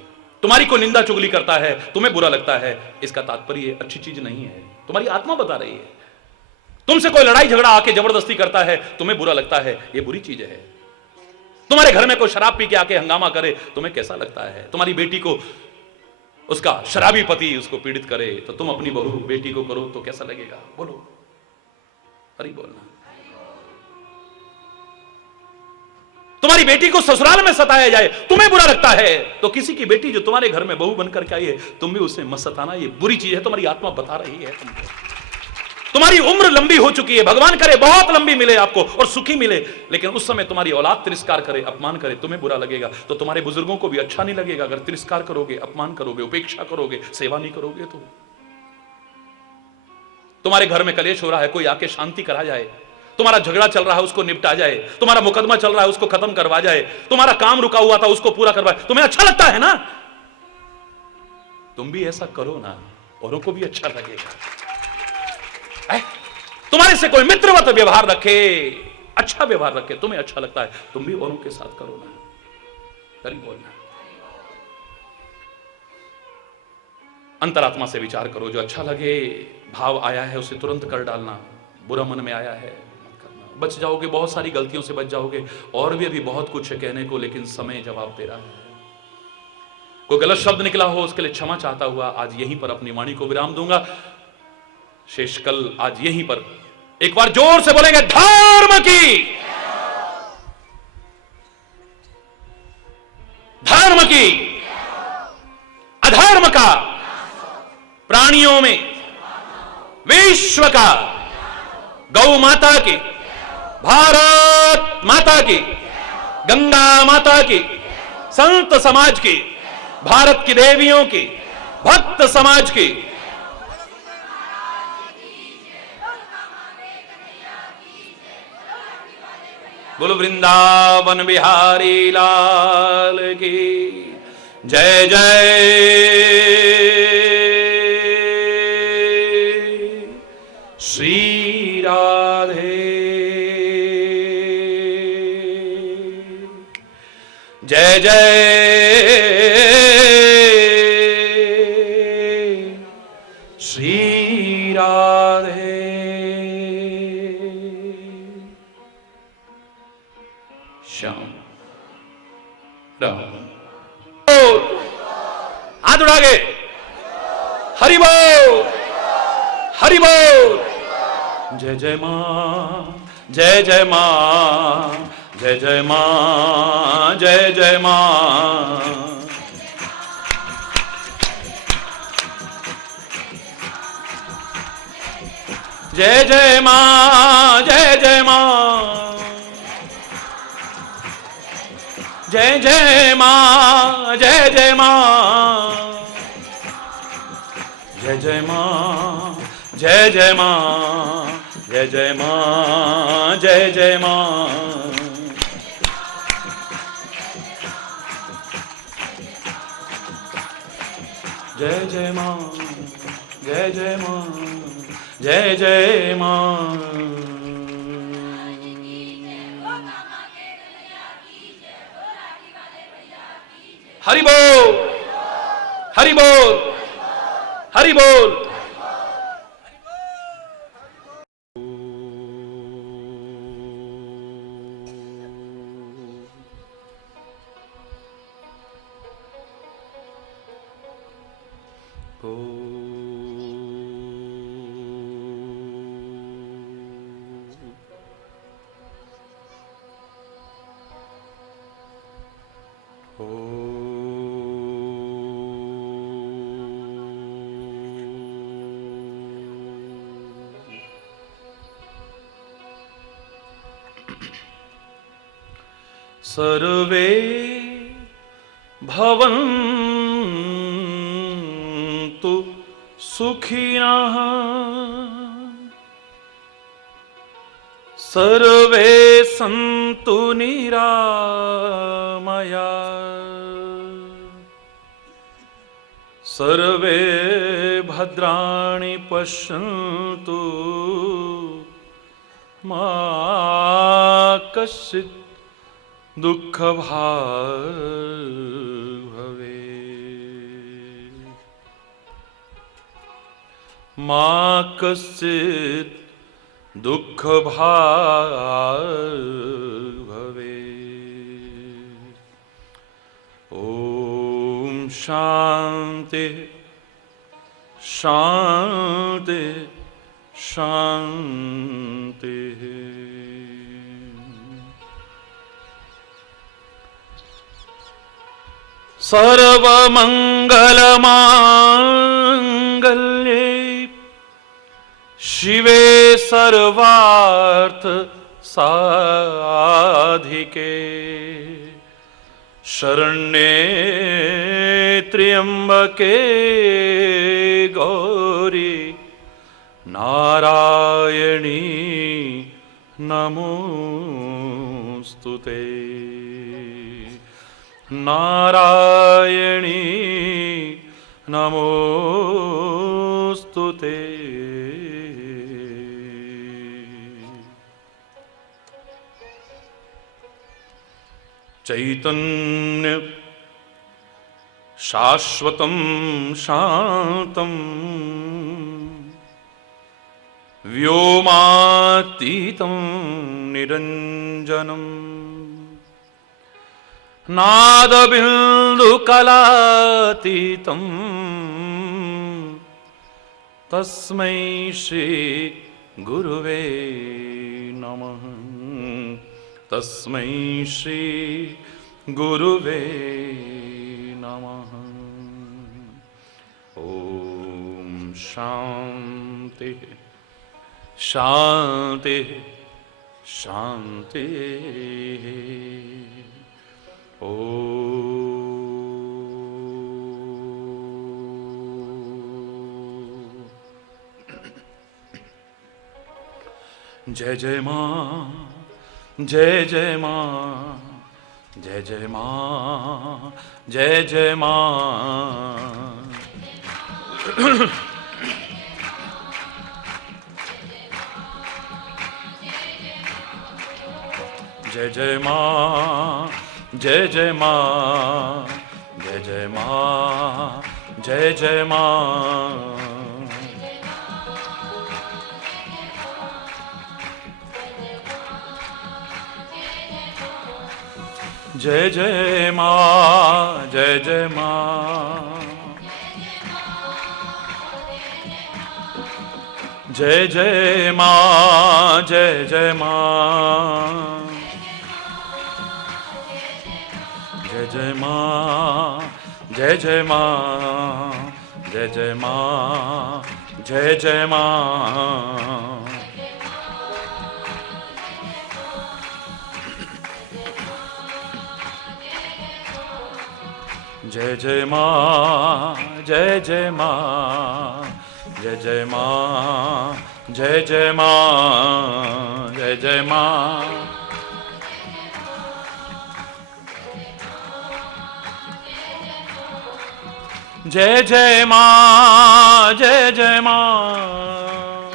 तुम्हारी कोई निंदा चुगली करता है तुम्हें बुरा लगता है, इसका तात्पर्य अच्छी चीज नहीं है, तुम्हारी आत्मा बता रही है। तुमसे कोई लड़ाई झगड़ा आके जबरदस्ती करता है तुम्हें बुरा लगता है, ये बुरी चीज है। तुम्हारे घर में कोई शराब पी के आके हंगामा करे तुम्हें कैसा लगता है। तुम्हारी बेटी को उसका शराबी पति उसको पीड़ित करे तो तुम अपनी बहू बेटी को करो तो कैसा लगेगा, बोलो, हरि बोलना। तुम्हारी बेटी को ससुराल में सताया जाए तुम्हें बुरा लगता है, तो किसी की बेटी जो तुम्हारे घर में बहू बनकर के आई है तुम भी उससे मत सताना, ये बुरी चीज है। तुम्हारी आत्मा बता रही है तुमको। तुम्हारी उम्र लंबी हो चुकी है, भगवान करे बहुत लंबी मिले आपको और सुखी मिले, लेकिन उस समय तुम्हारी औलाद तिरस्कार करे, अपमान करे, तुम्हें बुरा लगेगा। तो तुम्हारे बुजुर्गों को भी अच्छा नहीं लगेगा अगर तिरस्कार करोगे, अपमान करोगे, उपेक्षा करोगे, सेवा नहीं करोगे। तो तुम्हारे घर में कलेश हो रहा है, कोई आके शांति करा जाए, तुम्हारा झगड़ा चल रहा है उसको निपटा जाए, तुम्हारा मुकदमा चल रहा है उसको खत्म करवा जाए, तुम्हारा काम रुका हुआ था उसको पूरा करवाए, तुम्हें अच्छा लगता है ना। तुम भी ऐसा करो ना, औरों को भी अच्छा लगेगा। तुम्हारे से कोई मित्रवत व्यवहार रखे, अच्छा व्यवहार रखे, तुम्हें अच्छा लगता है, तुम भी औरों के साथ करो ना, हरि बोलना। अंतरात्मा से विचार करो, जो अच्छा लगे, भाव आया है उसे तुरंत कर डालना, बुरा मन में आया है मत करना। बच जाओगे, बहुत सारी गलतियों से बच जाओगे। और भी अभी बहुत कुछ है कहने को, लेकिन समय जवाब दे रहा है। कोई गलत शब्द निकला हो उसके लिए क्षमा चाहता हुआ आज यहीं पर अपनी वाणी को विराम दूंगा। शेष कल आज यहीं पर एक बार जोर से बोलेंगे, धर्म की, धर्म की, अधर्म का, प्राणियों में, विश्व का, गौ माता की, भारत माता की, गंगा माता की, संत समाज की, भारत की देवियों की, भक्त समाज की, बोलो वृंदावन बिहारी लाल की जय जय। जय जय श्री राधे। श्याम राम। हाथ उठा के हरि बोल, हरि बोल। जय जय मां, जय जय मां, जय जय मां, जय जय मां। जय जय मां, जय जय मां, जय जय मां, जय जय मां, जय जय मां, जय जय मां, जय जय मां, जय जय मां। जय जय मां, जय जय मां, जय जय मां। हरि बोल, हरि बोल, हरि बोल। सर्वे भवन्तु सुखिनः, सर्वे सन्तु निरामयाः, सर्वे भद्राणि पश्यन्तु मा कश्चित् दुःख भाग् भवेत्, मा कश्चित् दुःख भाग् भवेत्। ॐ शान्ति शान्ति शान्तिः। सर्वमङ्गलमाङ्गल्ये शिवे सर्वार्थ साधिके, शरण्ये त्र्यम्बके गौरी नारायणी नमोस्तुते, नारायणी नमोस्तुते। चैतन्य शाश्वतं शान्तं व्योमातीतं निरञ्जनम्, नादबिन्दुकलातीतं तस्मै श्री गुरुवे नमः, तस्मै श्री गुरुवे नमः। ॐ शान्ति शान्ति शान्ति। ओ जय जय मां, जय जय मां, जय जय मां, जय जय मां। जय जय मां, जय जय माँ, जय जय माँ, जय जय माँ। जय जय माँ, जय जय माँ, जय जय माँ, जय जय माँ, जय जय माँ, जय जय माँ, जय जय माँ, जय जय माँ। जय जय माँ, जय जय माँ, जय जय माँ, जय जय माँ, जय जय माँ। जय जय माँ, जय जय माँ,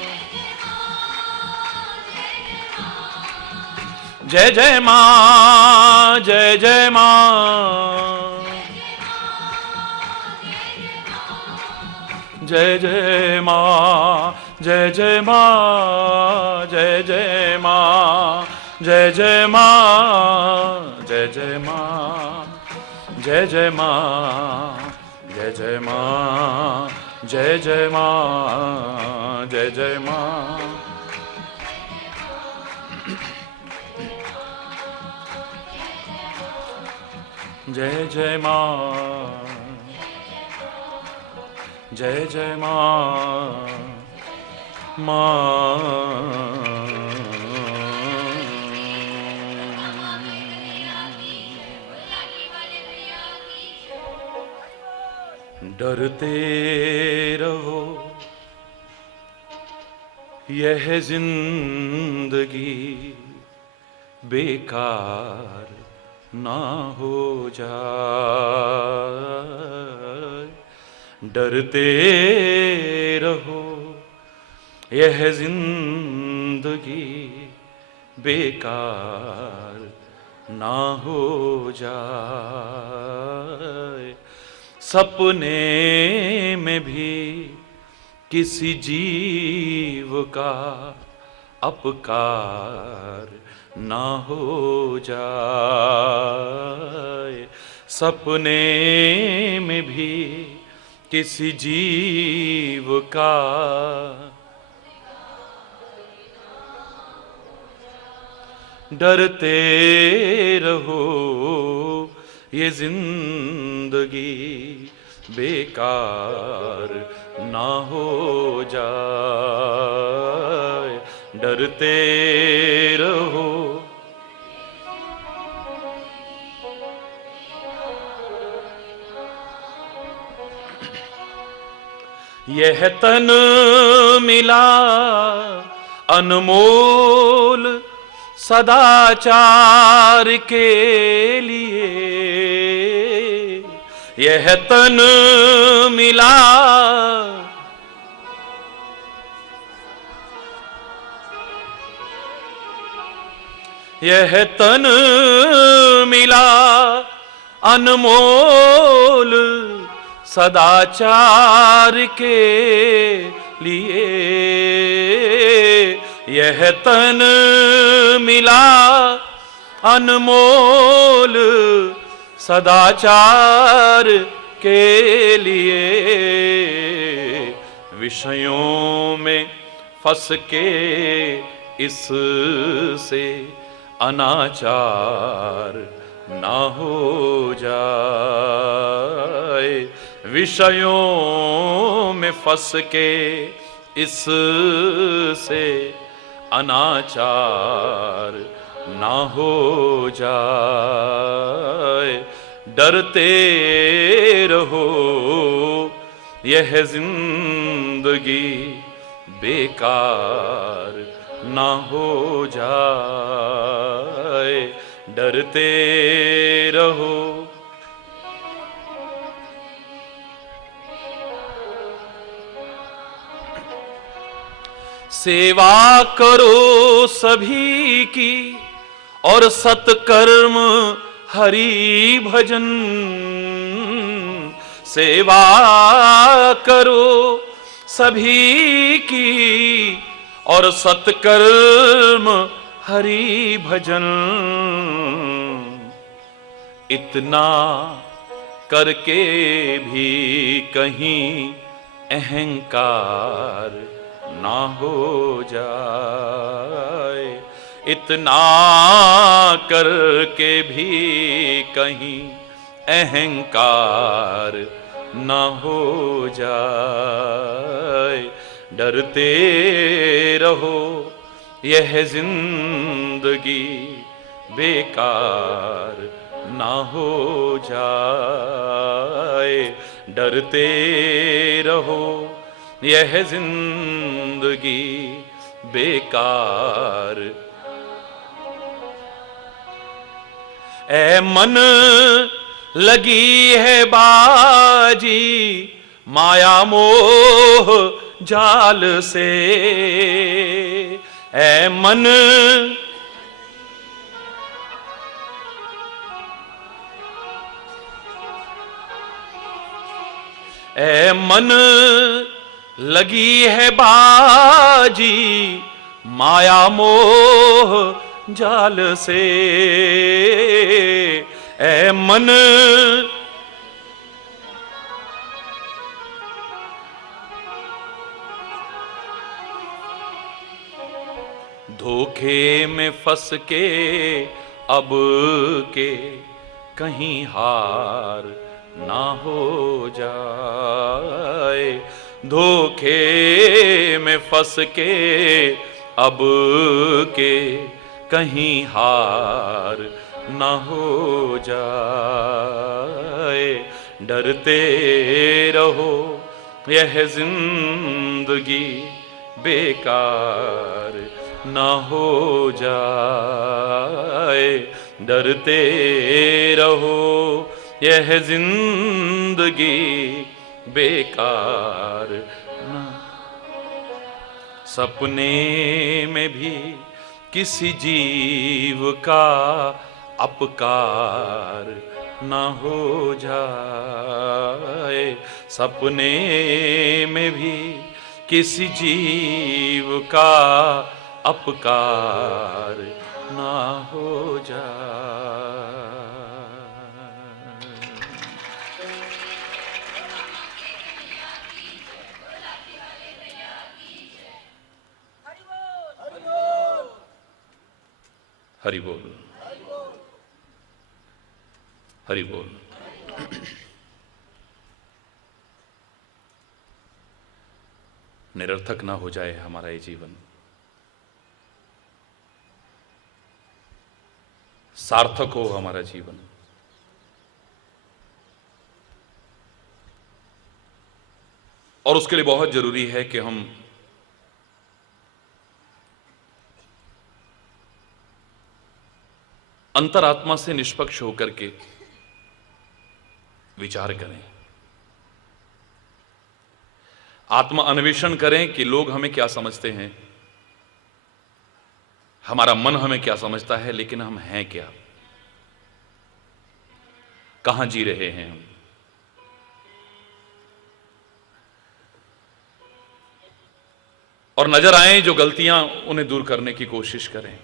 जय जय माँ, जय जय माँ, जय जय माँ, जय जय माँ, जय जय माँ, जय जय माँ, जय जय माँ, जय जय माँ, जय जय माँ, जय जय माँ, जय जय माँ। जय जय माँ, जय जय माँ, माँ। डरते रहो यह जिंदगी बेकार ना हो जाए। डरते रहो यह जिंदगी बेकार ना हो जाए। सपने में भी किसी जीव का अपकार ना हो जाए। सपने में भी किसी जीव का डरते रहो ये जिंदगी बेकार ना हो जाए। डरते रहो यह तन मिला अनमोल सदाचार के लिए। यह तन मिला यह तन मिला अनमोल सदाचार के लिए। यह तन मिला अनमोल सदाचार के लिए। विषयों में फंस के इससे अनाचार ना हो जाए। विषयों में फंस के इससे अनाचार ना हो जाए। डरते रहो यह जिंदगी बेकार ना हो जाए। डरते रहो सेवा करो सभी की और सत्कर्म हरि भजन, सेवा करो सभी की और सत्कर्म हरि भजन। इतना करके भी कहीं अहंकार ना हो जाए, इतना करके भी कहीं अहंकार ना हो जाए। डरते रहो यह जिंदगी बेकार ना हो जाए, डरते रहो यह जिंदगी बेकार। ए मन लगी है बाजी माया मोह जाल से, ए मन ए मन लगी है बाजी माया मोह जाल से, ए मन धोखे में फंस के अब के कहीं हार ना हो जाए, धोखे में फंस के अब के कहीं हार ना हो जाए। डरते रहो यह जिंदगी बेकार ना हो जाए, डरते रहो यह जिंदगी बेकार ना। सपने में भी किसी जीव का अपकार ना हो जाए, सपने में भी किसी जीव का अपकार ना हो जाए। हरि बोल, हरि बोल। निरर्थक ना हो जाए हमारा ये जीवन, सार्थक हो हमारा जीवन। और उसके लिए बहुत जरूरी है कि हम अंतरात्मा से निष्पक्ष होकर के विचार करें, आत्मा अन्वेषण करें कि लोग हमें क्या समझते हैं, हमारा मन हमें क्या समझता है, लेकिन हम हैं क्या, कहां जी रहे हैं हम। और नजर आए जो गलतियां, उन्हें दूर करने की कोशिश करें।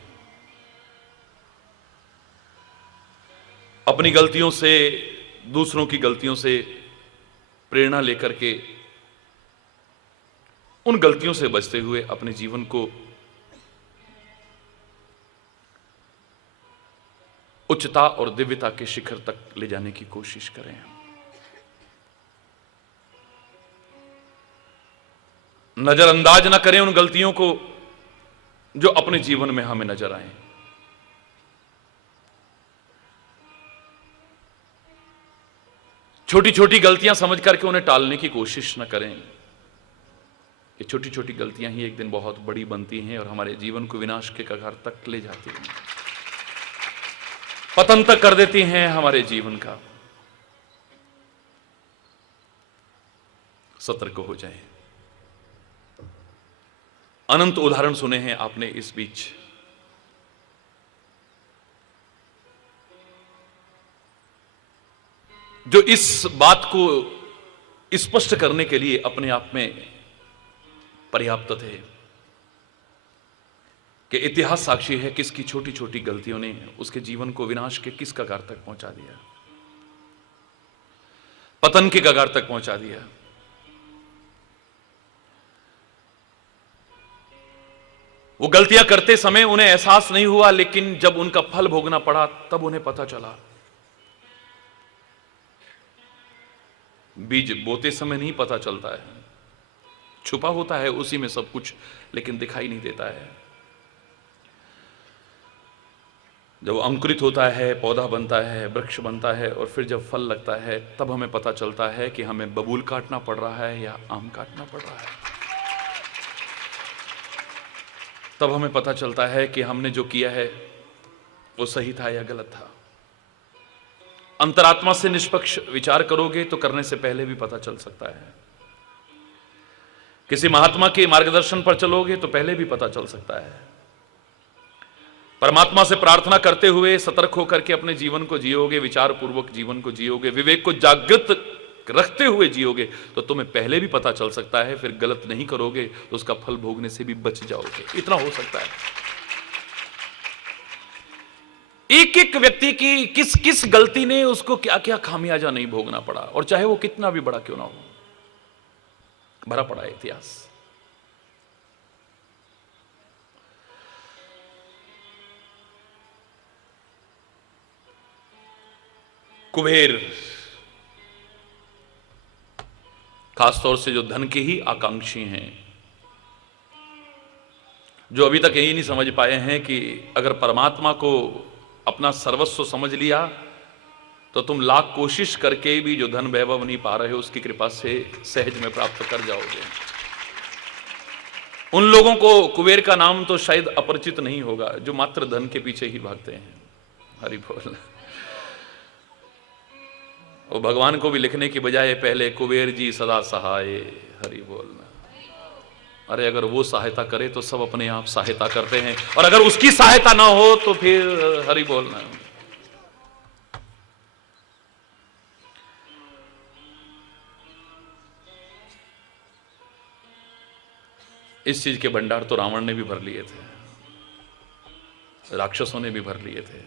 अपनी गलतियों से, दूसरों की गलतियों से प्रेरणा लेकर के उन गलतियों से बचते हुए अपने जीवन को उच्चता और दिव्यता के शिखर तक ले जाने की कोशिश करें। नजरअंदाज ना करें उन गलतियों को जो अपने जीवन में हमें नजर आए। छोटी छोटी गलतियां समझ करके उन्हें टालने की कोशिश न करें। ये छोटी छोटी गलतियां ही एक दिन बहुत बड़ी बनती हैं और हमारे जीवन को विनाश के कगार तक ले जाती हैं, पतन तक कर देती हैं हमारे जीवन का। सतर्क हो जाएं। अनंत उदाहरण सुने हैं आपने इस बीच। जो इस बात को स्पष्ट करने के लिए अपने आप में पर्याप्त थे कि इतिहास साक्षी है किसकी छोटी छोटी गलतियों ने उसके जीवन को विनाश के किस कगार तक पहुंचा दिया, पतन के कगार तक पहुंचा दिया। वो गलतियां करते समय उन्हें एहसास नहीं हुआ, लेकिन जब उनका फल भोगना पड़ा तब उन्हें पता चला। बीज बोते समय नहीं पता चलता है, छुपा होता है उसी में सब कुछ, लेकिन दिखाई नहीं देता है। जब अंकुरित होता है, पौधा बनता है, वृक्ष बनता है, और फिर जब फल लगता है तब हमें पता चलता है कि हमें बबूल काटना पड़ रहा है या आम काटना पड़ रहा है। तब हमें पता चलता है कि हमने जो किया है वो सही था या गलत था। अंतरात्मा से निष्पक्ष विचार करोगे तो करने से पहले भी पता चल सकता है। किसी महात्मा के मार्गदर्शन पर चलोगे तो पहले भी पता चल सकता है। परमात्मा से प्रार्थना करते हुए सतर्क होकर के अपने जीवन को जियोगे, विचार पूर्वक जीवन को जियोगे, विवेक को जागृत रखते हुए जियोगे, तो तुम्हें पहले भी पता चल सकता है। फिर गलत नहीं करोगे तो उसका फल भोगने से भी बच जाओगे। इतना हो सकता है। एक एक व्यक्ति की किस किस गलती ने उसको क्या क्या खामियाजा नहीं भोगना पड़ा, और चाहे वो कितना भी बड़ा क्यों ना हो, भरा पड़ा है इतिहास। कुबेर खासतौर से जो धन के ही आकांक्षी हैं, जो अभी तक यही नहीं समझ पाए हैं कि अगर परमात्मा को अपना सर्वस्व समझ लिया तो तुम लाख कोशिश करके भी जो धन वैभव नहीं पा रहे हो उसकी कृपा से सहज में प्राप्त कर जाओगे। उन लोगों को कुबेर का नाम तो शायद अपरिचित नहीं होगा जो मात्र धन के पीछे ही भागते हैं। हरि बोल। वो भगवान को भी लिखने की बजाय पहले कुबेर जी सदा सहाय, हरि बोलना। अरे अगर वो सहायता करे तो सब अपने आप सहायता करते हैं, और अगर उसकी सहायता ना हो तो फिर हरि बोलना। इस चीज के भंडार तो रावण ने भी भर लिए थे, राक्षसों ने भी भर लिए थे।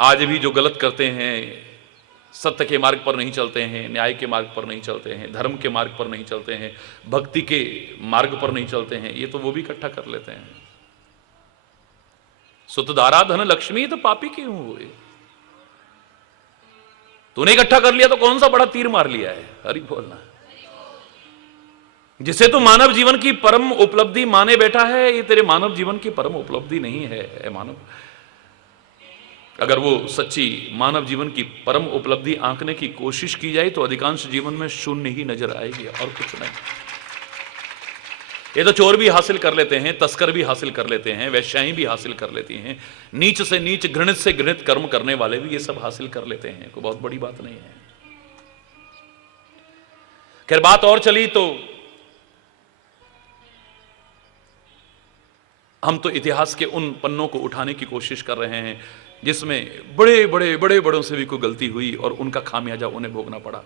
आज भी जो गलत करते हैं, सत्य के मार्ग पर नहीं चलते हैं, न्याय के मार्ग पर नहीं चलते हैं, धर्म के मार्ग पर नहीं चलते हैं, भक्ति के मार्ग पर नहीं चलते हैं, ये तो वो भी इकट्ठा कर लेते हैं। सुतधारा धन लक्ष्मी तो पापी क्यों हुए? तूने इकट्ठा कर लिया तो कौन सा बड़ा तीर मार लिया है? हरि बोलना। जिसे तू मानव जीवन की परम उपलब्धि माने बैठा है, ये तेरे मानव जीवन की परम उपलब्धि नहीं है मानव। अगर वो सच्ची मानव जीवन की परम उपलब्धि आंकने की कोशिश की जाए तो अधिकांश जीवन में शून्य ही नजर आएगी और कुछ नहीं। ये तो चोर भी हासिल कर लेते हैं, तस्कर भी हासिल कर लेते हैं, वैश्याएं भी हासिल कर लेती हैं, नीच से नीच घृणित से घृणित कर्म करने वाले भी ये सब हासिल कर लेते हैं। कोई बहुत बड़ी बात नहीं है। खैर बात और चली तो हम तो इतिहास के उन पन्नों को उठाने की कोशिश कर रहे हैं जिसमें बड़े बड़ों से भी कोई गलती हुई और उनका खामियाजा उन्हें भोगना पड़ा।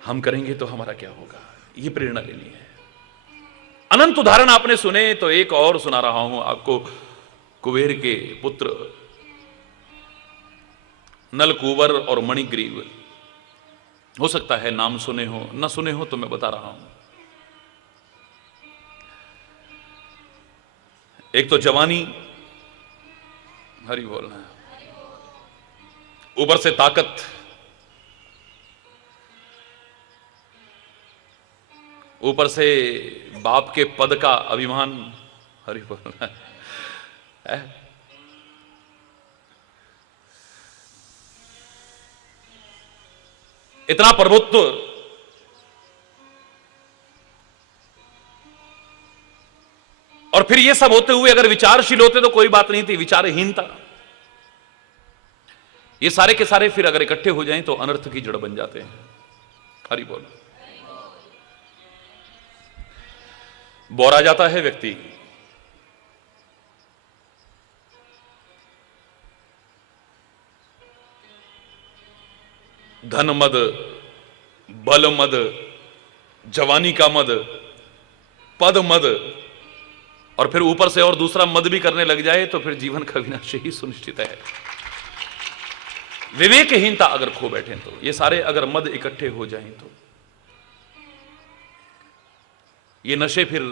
हम करेंगे तो हमारा क्या होगा, ये प्रेरणा लेनी है। अनंत उदाहरण आपने सुने तो एक और सुना रहा हूं आपको। कुबेर के पुत्र नलकूबर और मणिग्रीव, हो सकता है नाम सुने हो, ना सुने हो तो मैं बता रहा हूं। एक तो जवानी, हरि बोलना, ऊपर से ताकत, ऊपर से बाप के पद का अभिमान, हरि बोलना है। इतना प्रभुत्व, और फिर ये सब होते हुए अगर विचारशील होते तो कोई बात नहीं थी, विचारहीनता। ये सारे के सारे फिर अगर इकट्ठे हो जाएं तो अनर्थ की जड़ बन जाते हैं। हरि बोल। बौरा जाता है व्यक्ति, धन मद, बल मद, जवानी का मद, पद मद, और फिर ऊपर से और दूसरा मद भी करने लग जाए तो फिर जीवन का विनाश ही सुनिश्चित है। विवेकहीनता अगर खो बैठे तो, ये सारे अगर मद इकट्ठे हो जाएं तो ये नशे फिर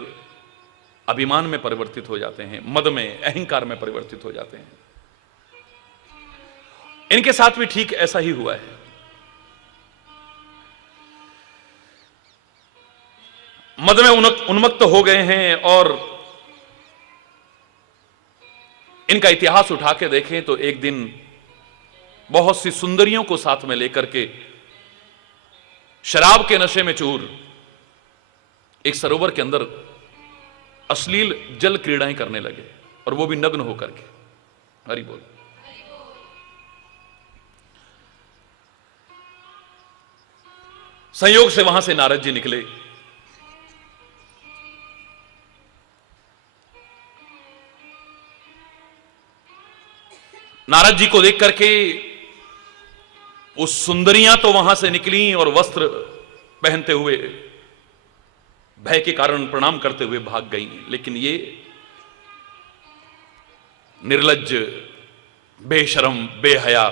अभिमान में परिवर्तित हो जाते हैं, मद में, अहंकार में परिवर्तित हो जाते हैं। इनके साथ भी ठीक ऐसा ही हुआ है। मद में उन्मत्त हो गए हैं, और इनका इतिहास उठा के देखें तो एक दिन बहुत सी सुंदरियों को साथ में लेकर के शराब के नशे में चूर एक सरोवर के अंदर अश्लील जल क्रीड़ाएं करने लगे, और वो भी नग्न होकर के। हरि बोल। संयोग से वहां से नारद जी निकले। नारद जी को देख करके वो सुंदरियां तो वहां से निकली और वस्त्र पहनते हुए भय के कारण प्रणाम करते हुए भाग गई, लेकिन ये निर्लज्ज, बेशरम, बेहया,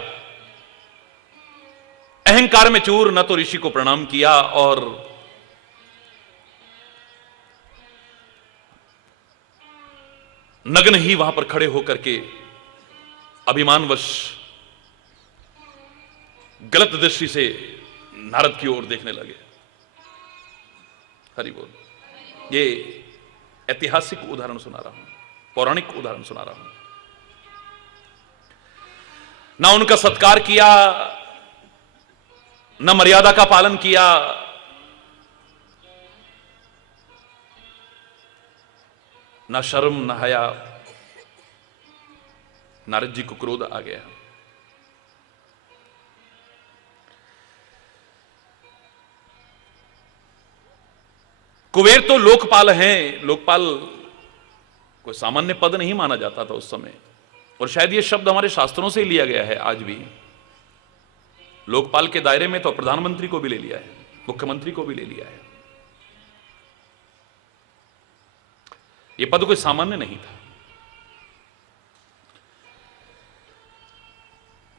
अहंकार में चूर न तो ऋषि को प्रणाम किया और नग्न ही वहां पर खड़े होकर के अभिमानवश गलत दृष्टि से नारद की ओर देखने लगे। हरि बोल। ये ऐतिहासिक उदाहरण सुना रहा हूं, पौराणिक उदाहरण सुना रहा हूं। ना उनका सत्कार किया, न मर्यादा का पालन किया, न शर्म न हया। नारद जी को क्रोध आ गया। कुबेर तो लोकपाल हैं। लोकपाल कोई सामान्य पद नहीं माना जाता था उस समय, और शायद यह शब्द हमारे शास्त्रों से लिया गया है आज भी। लोकपाल के दायरे में तो प्रधानमंत्री को भी ले लिया है, मुख्यमंत्री को भी ले लिया है। यह पद कोई सामान्य नहीं था।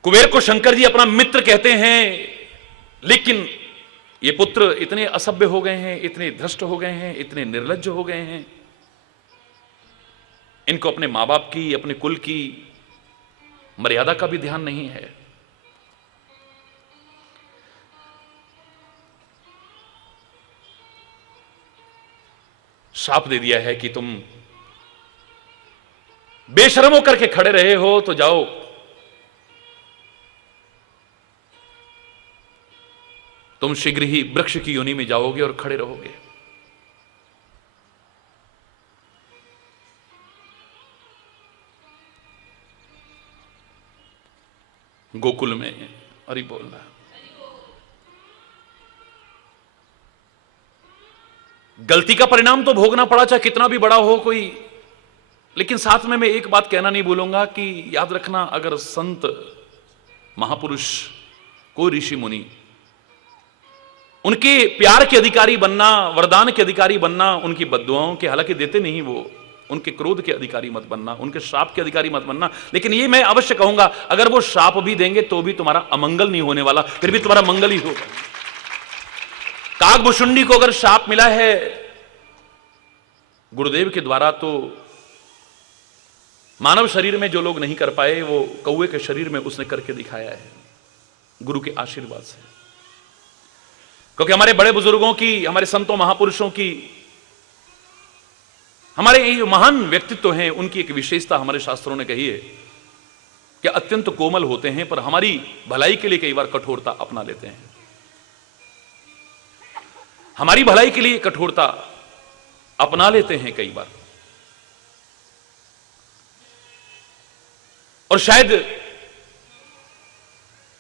कुबेर को शंकर जी अपना मित्र कहते हैं, लेकिन ये पुत्र इतने असभ्य हो गए हैं, इतने भ्रष्ट हो गए हैं, इतने निर्लज्ज हो गए हैं, इनको अपने मां बाप की, अपने कुल की मर्यादा का भी ध्यान नहीं है। शाप दे दिया है कि तुम बेशर्म होकर के खड़े रहे हो तो जाओ, तुम शीघ्र ही वृक्ष की योनि में जाओगे और खड़े रहोगे। गोकुल में हरि बोल रहा। गलती का परिणाम तो भोगना पड़ा, चाहे कितना भी बड़ा हो कोई। लेकिन साथ में मैं एक बात कहना नहीं भूलूंगा कि याद रखना, अगर संत महापुरुष, कोई ऋषि मुनि, उनके प्यार के अधिकारी बनना, वरदान के अधिकारी बनना, उनकी बद्दुआओं के, हालांकि देते नहीं वो, उनके क्रोध के अधिकारी मत बनना, उनके श्राप के अधिकारी मत बनना। लेकिन ये मैं अवश्य कहूंगा, अगर वो श्राप भी देंगे तो भी तुम्हारा अमंगल नहीं होने वाला, फिर भी तुम्हारा मंगल ही होगा। कागभुशुंडी को अगर श्राप मिला है गुरुदेव के द्वारा, तो मानव शरीर में जो लोग नहीं कर पाए, वो कौवे के शरीर में उसने करके दिखाया है, गुरु के आशीर्वाद से। क्योंकि हमारे बड़े बुजुर्गों की, हमारे संतों महापुरुषों की, हमारे ये महान व्यक्तित्व हैं, उनकी एक विशेषता हमारे शास्त्रों ने कही है कि अत्यंत कोमल होते हैं, पर हमारी भलाई के लिए कई बार कठोरता अपना लेते हैं। हमारी भलाई के लिए कठोरता अपना लेते हैं कई बार। और शायद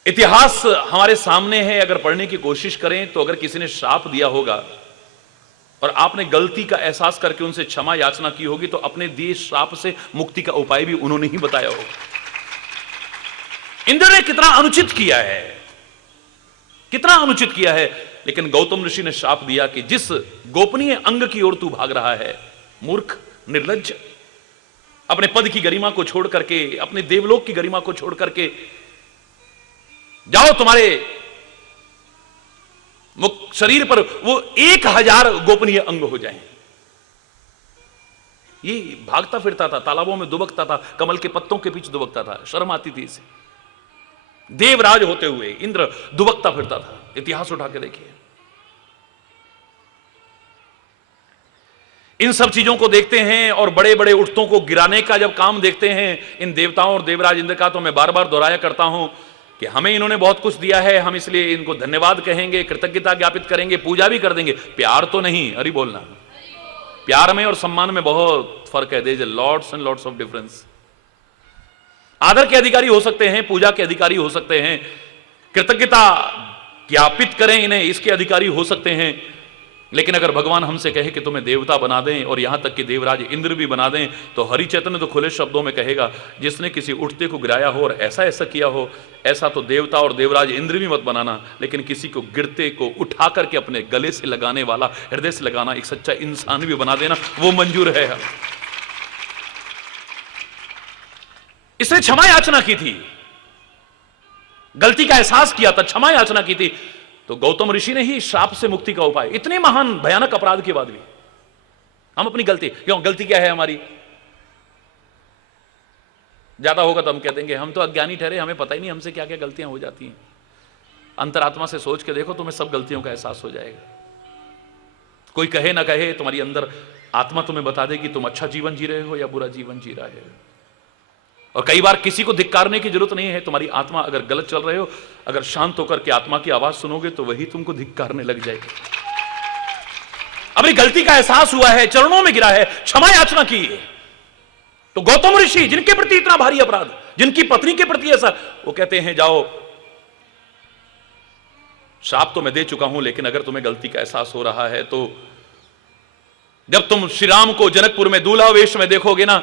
इतिहास हमारे सामने है, अगर पढ़ने की कोशिश करें तो अगर किसी ने श्राप दिया होगा और आपने गलती का एहसास करके उनसे क्षमा याचना की होगी, तो अपने दिए श्राप से मुक्ति का उपाय भी उन्होंने ही बताया होगा। इंद्र ने कितना अनुचित किया है, कितना अनुचित किया है। लेकिन गौतम ऋषि ने शाप दिया कि जिस गोपनीय अंग की ओर तू भाग रहा है, मूर्ख, निर्लज्ज, अपने पद की गरिमा को छोड़ करके, अपने देवलोक की गरिमा को छोड़ करके जाओ, तुम्हारे शरीर पर वो 1000 गोपनीय अंग हो जाएं। ये भागता फिरता था, तालाबों में दुबकता था, कमल के पत्तों के पीछे दुबकता था, शर्म आती थी इसे। देवराज होते हुए इंद्र दुबकता फिरता था। इतिहास उठा के देखिए। इन सब चीजों को देखते हैं और बड़े बड़े उठतों को गिराने का जब काम देखते हैं इन देवताओं और देवराज इंद्र का, तो मैं बार बार दोहराया करता हूं कि हमें इन्होंने बहुत कुछ दिया है, हम इसलिए इनको धन्यवाद कहेंगे, कृतज्ञता ज्ञापित करेंगे, पूजा भी कर देंगे, प्यार तो नहीं। हरि बोलना। प्यार में और सम्मान में बहुत फर्क है। There is lots and lots of difference. आदर के अधिकारी हो सकते हैं, पूजा के अधिकारी हो सकते हैं, कृतज्ञता ज्ञापित करें इन्हें, इसके अधिकारी हो सकते हैं। लेकिन अगर भगवान हमसे कहे कि तुम्हें देवता बना दें और यहां तक कि देवराज इंद्र भी बना दें, तो हरि चैतन्य तो खुले शब्दों में कहेगा, जिसने किसी उठते को गिराया हो और ऐसा ऐसा किया हो, ऐसा तो देवता और देवराज इंद्र भी मत बनाना, लेकिन किसी को गिरते को उठा करके अपने गले से लगाने वाला, हृदय से लगाना, एक सच्चा इंसान भी बना देना, वो मंजूर है। इसने क्षमा याचना की थी, गलती का एहसास किया था, क्षमा याचना की थी। तो गौतम ऋषि ने ही श्राप से मुक्ति का उपाय, इतने महान भयानक अपराध के बाद भी हम अपनी गलती, क्यों, गलती क्या है हमारी, ज्यादा होगा तो हम कह देंगे हम तो अज्ञानी ठहरे, हमें पता ही नहीं हमसे क्या क्या गलतियां हो जाती हैं। अंतरात्मा से सोच के देखो, तुम्हें सब गलतियों का एहसास हो जाएगा। कोई कहे ना कहे, तुम्हारी अंदर आत्मा तुम्हें बता देगी तुम अच्छा जीवन जी रहे हो या बुरा जीवन जी रहे हो। और कई बार किसी को धिक्कारने की जरूरत नहीं है। तुम्हारी आत्मा अगर गलत चल रहे हो, अगर शांत होकर के आत्मा की आवाज सुनोगे तो वही तुमको धिक्कारने लग जाएगी। अपनी गलती का एहसास हुआ है, चरणों में गिरा है, क्षमा याचना की है। तो गौतम ऋषि, जिनके प्रति इतना भारी अपराध, जिनकी पत्नी के प्रति ऐसा, वो कहते हैं जाओ, श्राप तो मैं दे चुका हूं, लेकिन अगर तुम्हें गलती का एहसास हो रहा है तो जब तुम श्री राम को जनकपुर में दूल्हा वेश में देखोगे ना,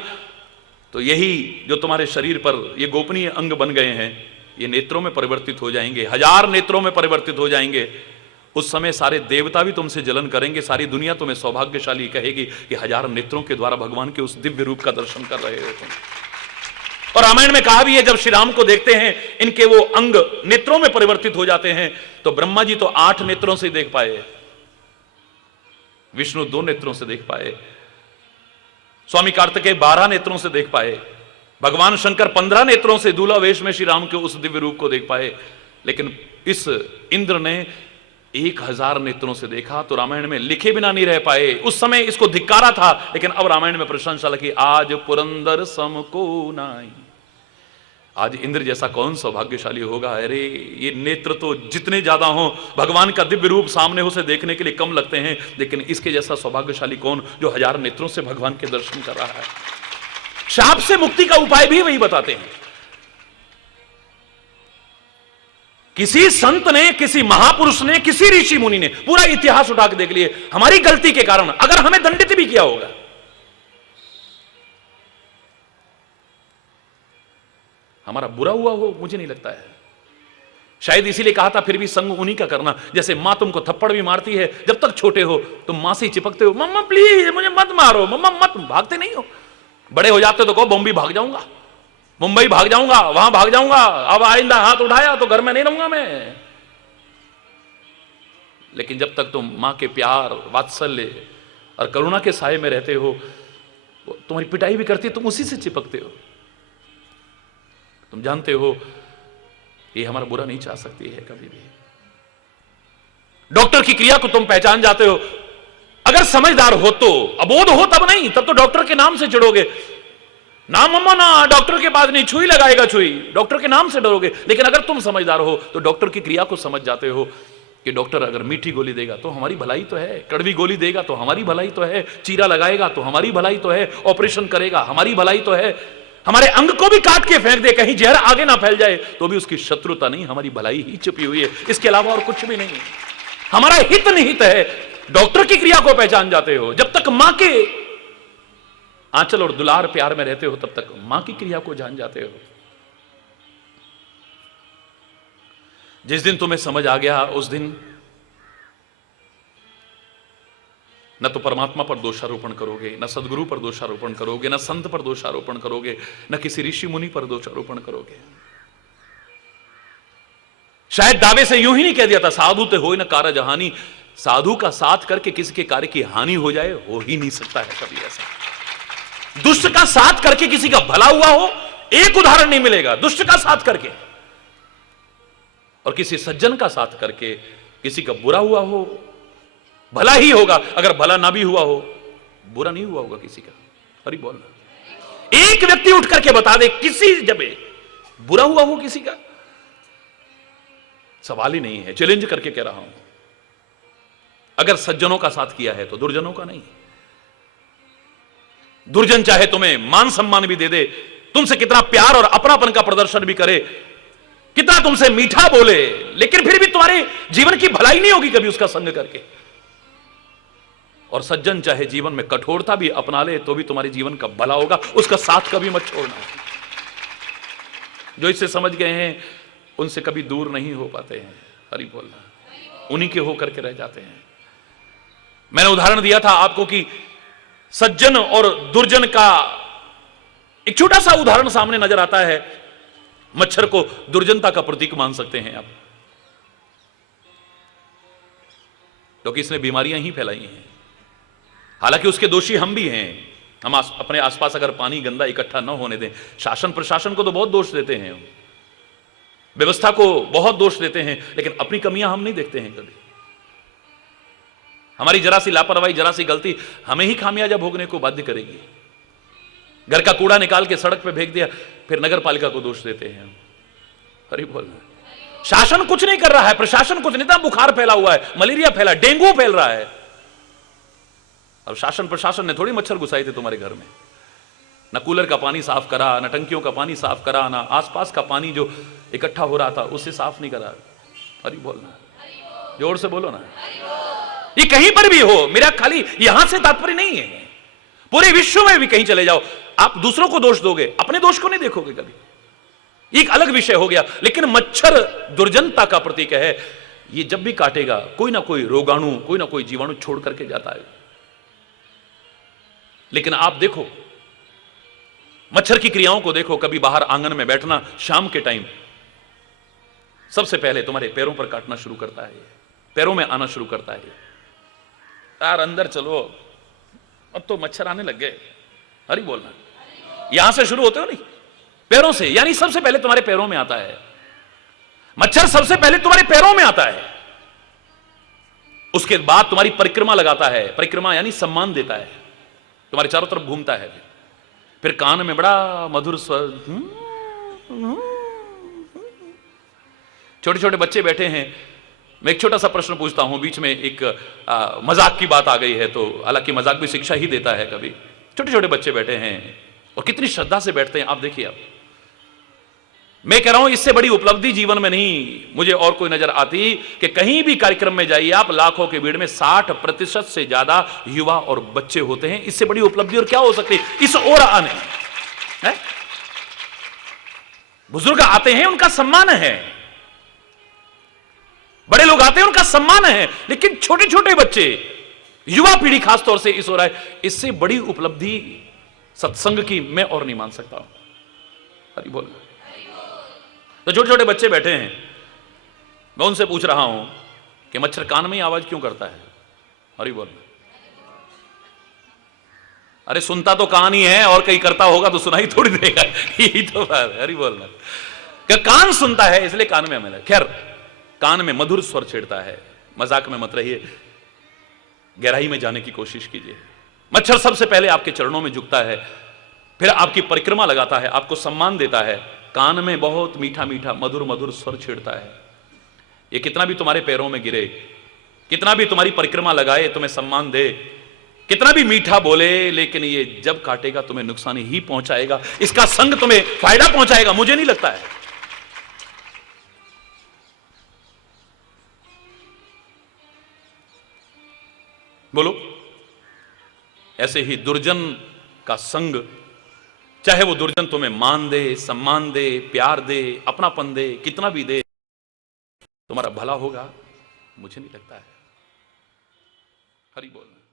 तो यही जो तुम्हारे शरीर पर ये गोपनीय अंग बन गए हैं, ये नेत्रों में परिवर्तित हो जाएंगे, 1000 नेत्रों में परिवर्तित हो जाएंगे। उस समय सारे देवता भी तुमसे जलन करेंगे, सारी दुनिया तुम्हें सौभाग्यशाली कहेगी कि 1000 नेत्रों के द्वारा भगवान के उस दिव्य रूप का दर्शन कर रहे हो तुम। और रामायण में कहा भी है, जब श्री राम को देखते हैं इनके वो अंग नेत्रों में परिवर्तित हो जाते हैं, तो ब्रह्मा जी तो 8 नेत्रों से देख पाए, विष्णु 2 नेत्रों से देख पाए, स्वामी कार्तिकेय 12 नेत्रों से देख पाए, भगवान शंकर 15 नेत्रों से दूल्हा वेश में श्री राम के उस दिव्य रूप को देख पाए। लेकिन इस इंद्र ने 1000 नेत्रों से देखा, तो रामायण में लिखे बिना नहीं रह पाए। उस समय इसको धिक्कारा था, लेकिन अब रामायण में प्रशंसा लगी, आज पुरंदर सम को नाई। आज इंद्र जैसा कौन सौभाग्यशाली होगा। अरे ये नेत्र तो जितने ज्यादा हो, भगवान का दिव्य रूप सामने उसे देखने के लिए कम लगते हैं, लेकिन इसके जैसा सौभाग्यशाली कौन जो 1000 नेत्रों से भगवान के दर्शन कर रहा है। शाप से मुक्ति का उपाय भी वही बताते हैं। किसी संत ने, किसी महापुरुष ने, किसी ऋषि मुनि ने पूरा इतिहास उठा के देख लिए, हमारी गलती के कारण अगर हमें दंडित भी किया होगा, हमारा बुरा हुआ हो, मुझे नहीं लगता है। शायद इसीलिए कहा था फिर भी संग उन्हीं का करना। जैसे मां तुमको थप्पड़ भी मारती है, जब तक छोटे हो तुम मां से चिपकते हो, मम्मा प्लीज मुझे मत मारो, मम्मा मत, भागते नहीं हो। बड़े हो जाते तो कहो बॉम्बे भाग जाऊंगा, मुंबई भाग जाऊंगा, वहां भाग जाऊंगा, अब आइंदा हाथ उठाया तो घर में नहीं रहूंगा मैं। लेकिन जब तक तुम मां के प्यार, वात्सल्य और करुणा के साये में रहते हो, तुम्हारी पिटाई भी करती है, तुम उसी से चिपकते हो। तुम जानते हो ये हमारा बुरा नहीं चाह सकती है कभी भी। डॉक्टर की क्रिया को तुम पहचान जाते हो। अगर समझदार हो तो, अबोध हो तब नहीं, तब तो डॉक्टर के नाम से चिढ़ोगे, ना मम्मा ना डॉक्टर के पास नहीं, छुई लगाएगा छुई, डॉक्टर के नाम से डरोगे। लेकिन अगर तुम समझदार हो तो डॉक्टर की क्रिया को समझ जाते हो कि डॉक्टर अगर मीठी गोली देगा तो हमारी भलाई तो है, कड़वी गोली देगा तो हमारी भलाई तो है, चीरा लगाएगा तो हमारी भलाई तो है, ऑपरेशन करेगा हमारी भलाई तो है, हमारे अंग को भी काट के फेंक दे, कहीं जहर आगे ना फैल जाए, तो भी उसकी शत्रुता नहीं, हमारी भलाई ही छिपी हुई है, इसके अलावा और कुछ भी नहीं है। हमारा हित निहित है। डॉक्टर की क्रिया को पहचान जाते हो। जब तक मां के आंचल और दुलार प्यार में रहते हो, तब तक मां की क्रिया को जान जाते हो। जिस दिन तुम्हें समझ आ गया उस दिन न तो परमात्मा पर दोषारोपण करोगे, न सदगुरु पर दोषारोपण करोगे, न संत पर दोषारोपण करोगे, न किसी ऋषि मुनि पर दोषारोपण करोगे। शायद दावे से यूं ही नहीं कह दिया था, साधु ते होय न कारज हानि। साधु का साथ करके किसी के कार्य की हानि हो जाए, हो ही नहीं सकता है कभी ऐसा। दुष्ट का साथ करके किसी का भला हुआ हो, एक उदाहरण नहीं मिलेगा दुष्ट का साथ करके। और किसी सज्जन का साथ करके किसी का बुरा हुआ हो, भला ही होगा। अगर भला ना भी हुआ हो, बुरा नहीं हुआ होगा किसी का। अरे बोलना, एक व्यक्ति उठ करके बता दे किसी जब बुरा हुआ हो किसी का, सवाल ही नहीं है। चैलेंज करके कह रहा हूं, अगर सज्जनों का साथ किया है तो दुर्जनों का नहीं। दुर्जन चाहे तुम्हें मान सम्मान भी दे दे, तुमसे कितना प्यार और अपनापन का प्रदर्शन भी करे, कितना तुमसे मीठा बोले, लेकिन फिर भी तुम्हारे जीवन की भलाई नहीं होगी कभी उसका संग करके। और सज्जन चाहे जीवन में कठोरता भी अपना ले तो भी तुम्हारे जीवन का भला होगा, उसका साथ कभी मत छोड़ना। जो इससे समझ गए हैं उनसे कभी दूर नहीं हो पाते हैं। हरि बोलना, उन्हीं के होकर के रह जाते हैं। मैंने उदाहरण दिया था आपको कि सज्जन और दुर्जन का एक छोटा सा उदाहरण सामने नजर आता है। मच्छर को दुर्जनता का प्रतीक मान सकते हैं आप, क्योंकि इसने बीमारियां ही फैलाई हैं। हालांकि उसके दोषी हम भी हैं। हम अपने आसपास अगर पानी गंदा इकट्ठा न होने दें, शासन प्रशासन को तो बहुत दोष देते हैं, व्यवस्था को बहुत दोष देते हैं, लेकिन अपनी कमियां हम नहीं देखते हैं कभी। हमारी जरा सी लापरवाही, जरा सी गलती हमें ही खामियाजा भोगने को बाध्य करेगी। घर का कूड़ा निकाल के सड़क पे फेंक दिया, फिर नगर पालिका को दोष देते हैं हम। अरे बोलना, शासन कुछ नहीं कर रहा है, प्रशासन कुछ नहीं था। बुखार फैला हुआ है, मलेरिया फैला, डेंगू फैल रहा है। अब शासन प्रशासन ने थोड़ी मच्छर घुसाए थे तुम्हारे घर में। न कूलर का पानी साफ करा, न टंकियों का पानी साफ करा, न आसपास का पानी जो इकट्ठा हो रहा था उससे साफ नहीं करा। अरे बोलना, जोर से बोलो ना। ये कहीं पर भी हो, मेरा खाली यहां से तात्पर्य नहीं है, पूरे विश्व में भी कहीं चले जाओ, आप दूसरों को दोष दोगे, अपने दोष को नहीं देखोगे कभी। एक अलग विषय हो गया। लेकिन मच्छर दुर्जनता का प्रतीक है। ये जब भी काटेगा कोई ना कोई रोगाणु, कोई ना कोई जीवाणु छोड़ करके जाता है। लेकिन आप देखो, मच्छर की क्रियाओं को देखो। कभी बाहर आंगन में बैठना, शाम के टाइम सबसे पहले तुम्हारे पैरों पर काटना शुरू करता है, पैरों में आना शुरू करता है। यार अंदर चलो, अब तो मच्छर आने लग गए। हरी बोलना, यहां से शुरू होते हो नहीं, पैरों से। यानी सबसे पहले तुम्हारे पैरों में आता है मच्छर, सबसे पहले तुम्हारे पैरों में आता है। उसके बाद तुम्हारी परिक्रमा लगाता है। परिक्रमा यानी सम्मान देता है, तुम्हारे चारों तरफ घूमता है। फिर कान में बड़ा मधुर स्वर। छोटे छोटे बच्चे बैठे हैं। मैं एक छोटा सा प्रश्न पूछता हूं, बीच में एक मजाक की बात आ गई है, तो हालांकि मजाक भी शिक्षा ही देता है कभी। छोटे छोटे बच्चे बैठे हैं और कितनी श्रद्धा से बैठते हैं, आप देखिए। आप, मैं कह रहा हूं इससे बड़ी उपलब्धि जीवन में नहीं मुझे और कोई नजर आती कि कहीं भी कार्यक्रम में जाइए आप, लाखों के भीड़ में 60% से ज्यादा युवा और बच्चे होते हैं। इससे बड़ी उपलब्धि और क्या हो सकती है इस ओर आने है? बुजुर्ग आते हैं, उनका सम्मान है, बड़े लोग आते हैं, उनका सम्मान है। लेकिन छोटे छोटे बच्चे, युवा पीढ़ी खासतौर से इस ओर आए, इससे बड़ी उपलब्धि सत्संग की मैं और नहीं मान सकता। हरि बोल। तो छोटे छोटे बच्चे बैठे हैं, मैं उनसे पूछ रहा हूं कि मच्छर कान में ही आवाज क्यों करता है? हरि बोल। अरे सुनता तो कान ही है, और कहीं करता होगा तो सुनाई थोड़ी देगा। यही तो बात है। हरि बोलना, कान सुनता है इसलिए कान में अमल है। खैर, कान में मधुर स्वर छेड़ता है। मजाक में मत रहिए, गहराई में जाने की कोशिश कीजिए। मच्छर सबसे पहले आपके चरणों में झुकता है, फिर आपकी परिक्रमा लगाता है, आपको सम्मान देता है, कान में बहुत मीठा मीठा मधुर मधुर स्वर छेड़ता है। ये कितना भी तुम्हारे पैरों में गिरे, कितना भी तुम्हारी परिक्रमा लगाए, तुम्हें सम्मान दे, कितना भी मीठा बोले, लेकिन ये जब काटेगा तुम्हें नुकसान ही पहुंचाएगा। इसका संग तुम्हें फायदा पहुंचाएगा, मुझे नहीं लगता है। बोलो। ऐसे ही दुर्जन का संग, चाहे वो दुर्जन तुम्हें मान दे, सम्मान दे, प्यार दे, अपनापन दे, कितना भी दे, तुम्हारा भला होगा मुझे नहीं लगता है। हरि बोल।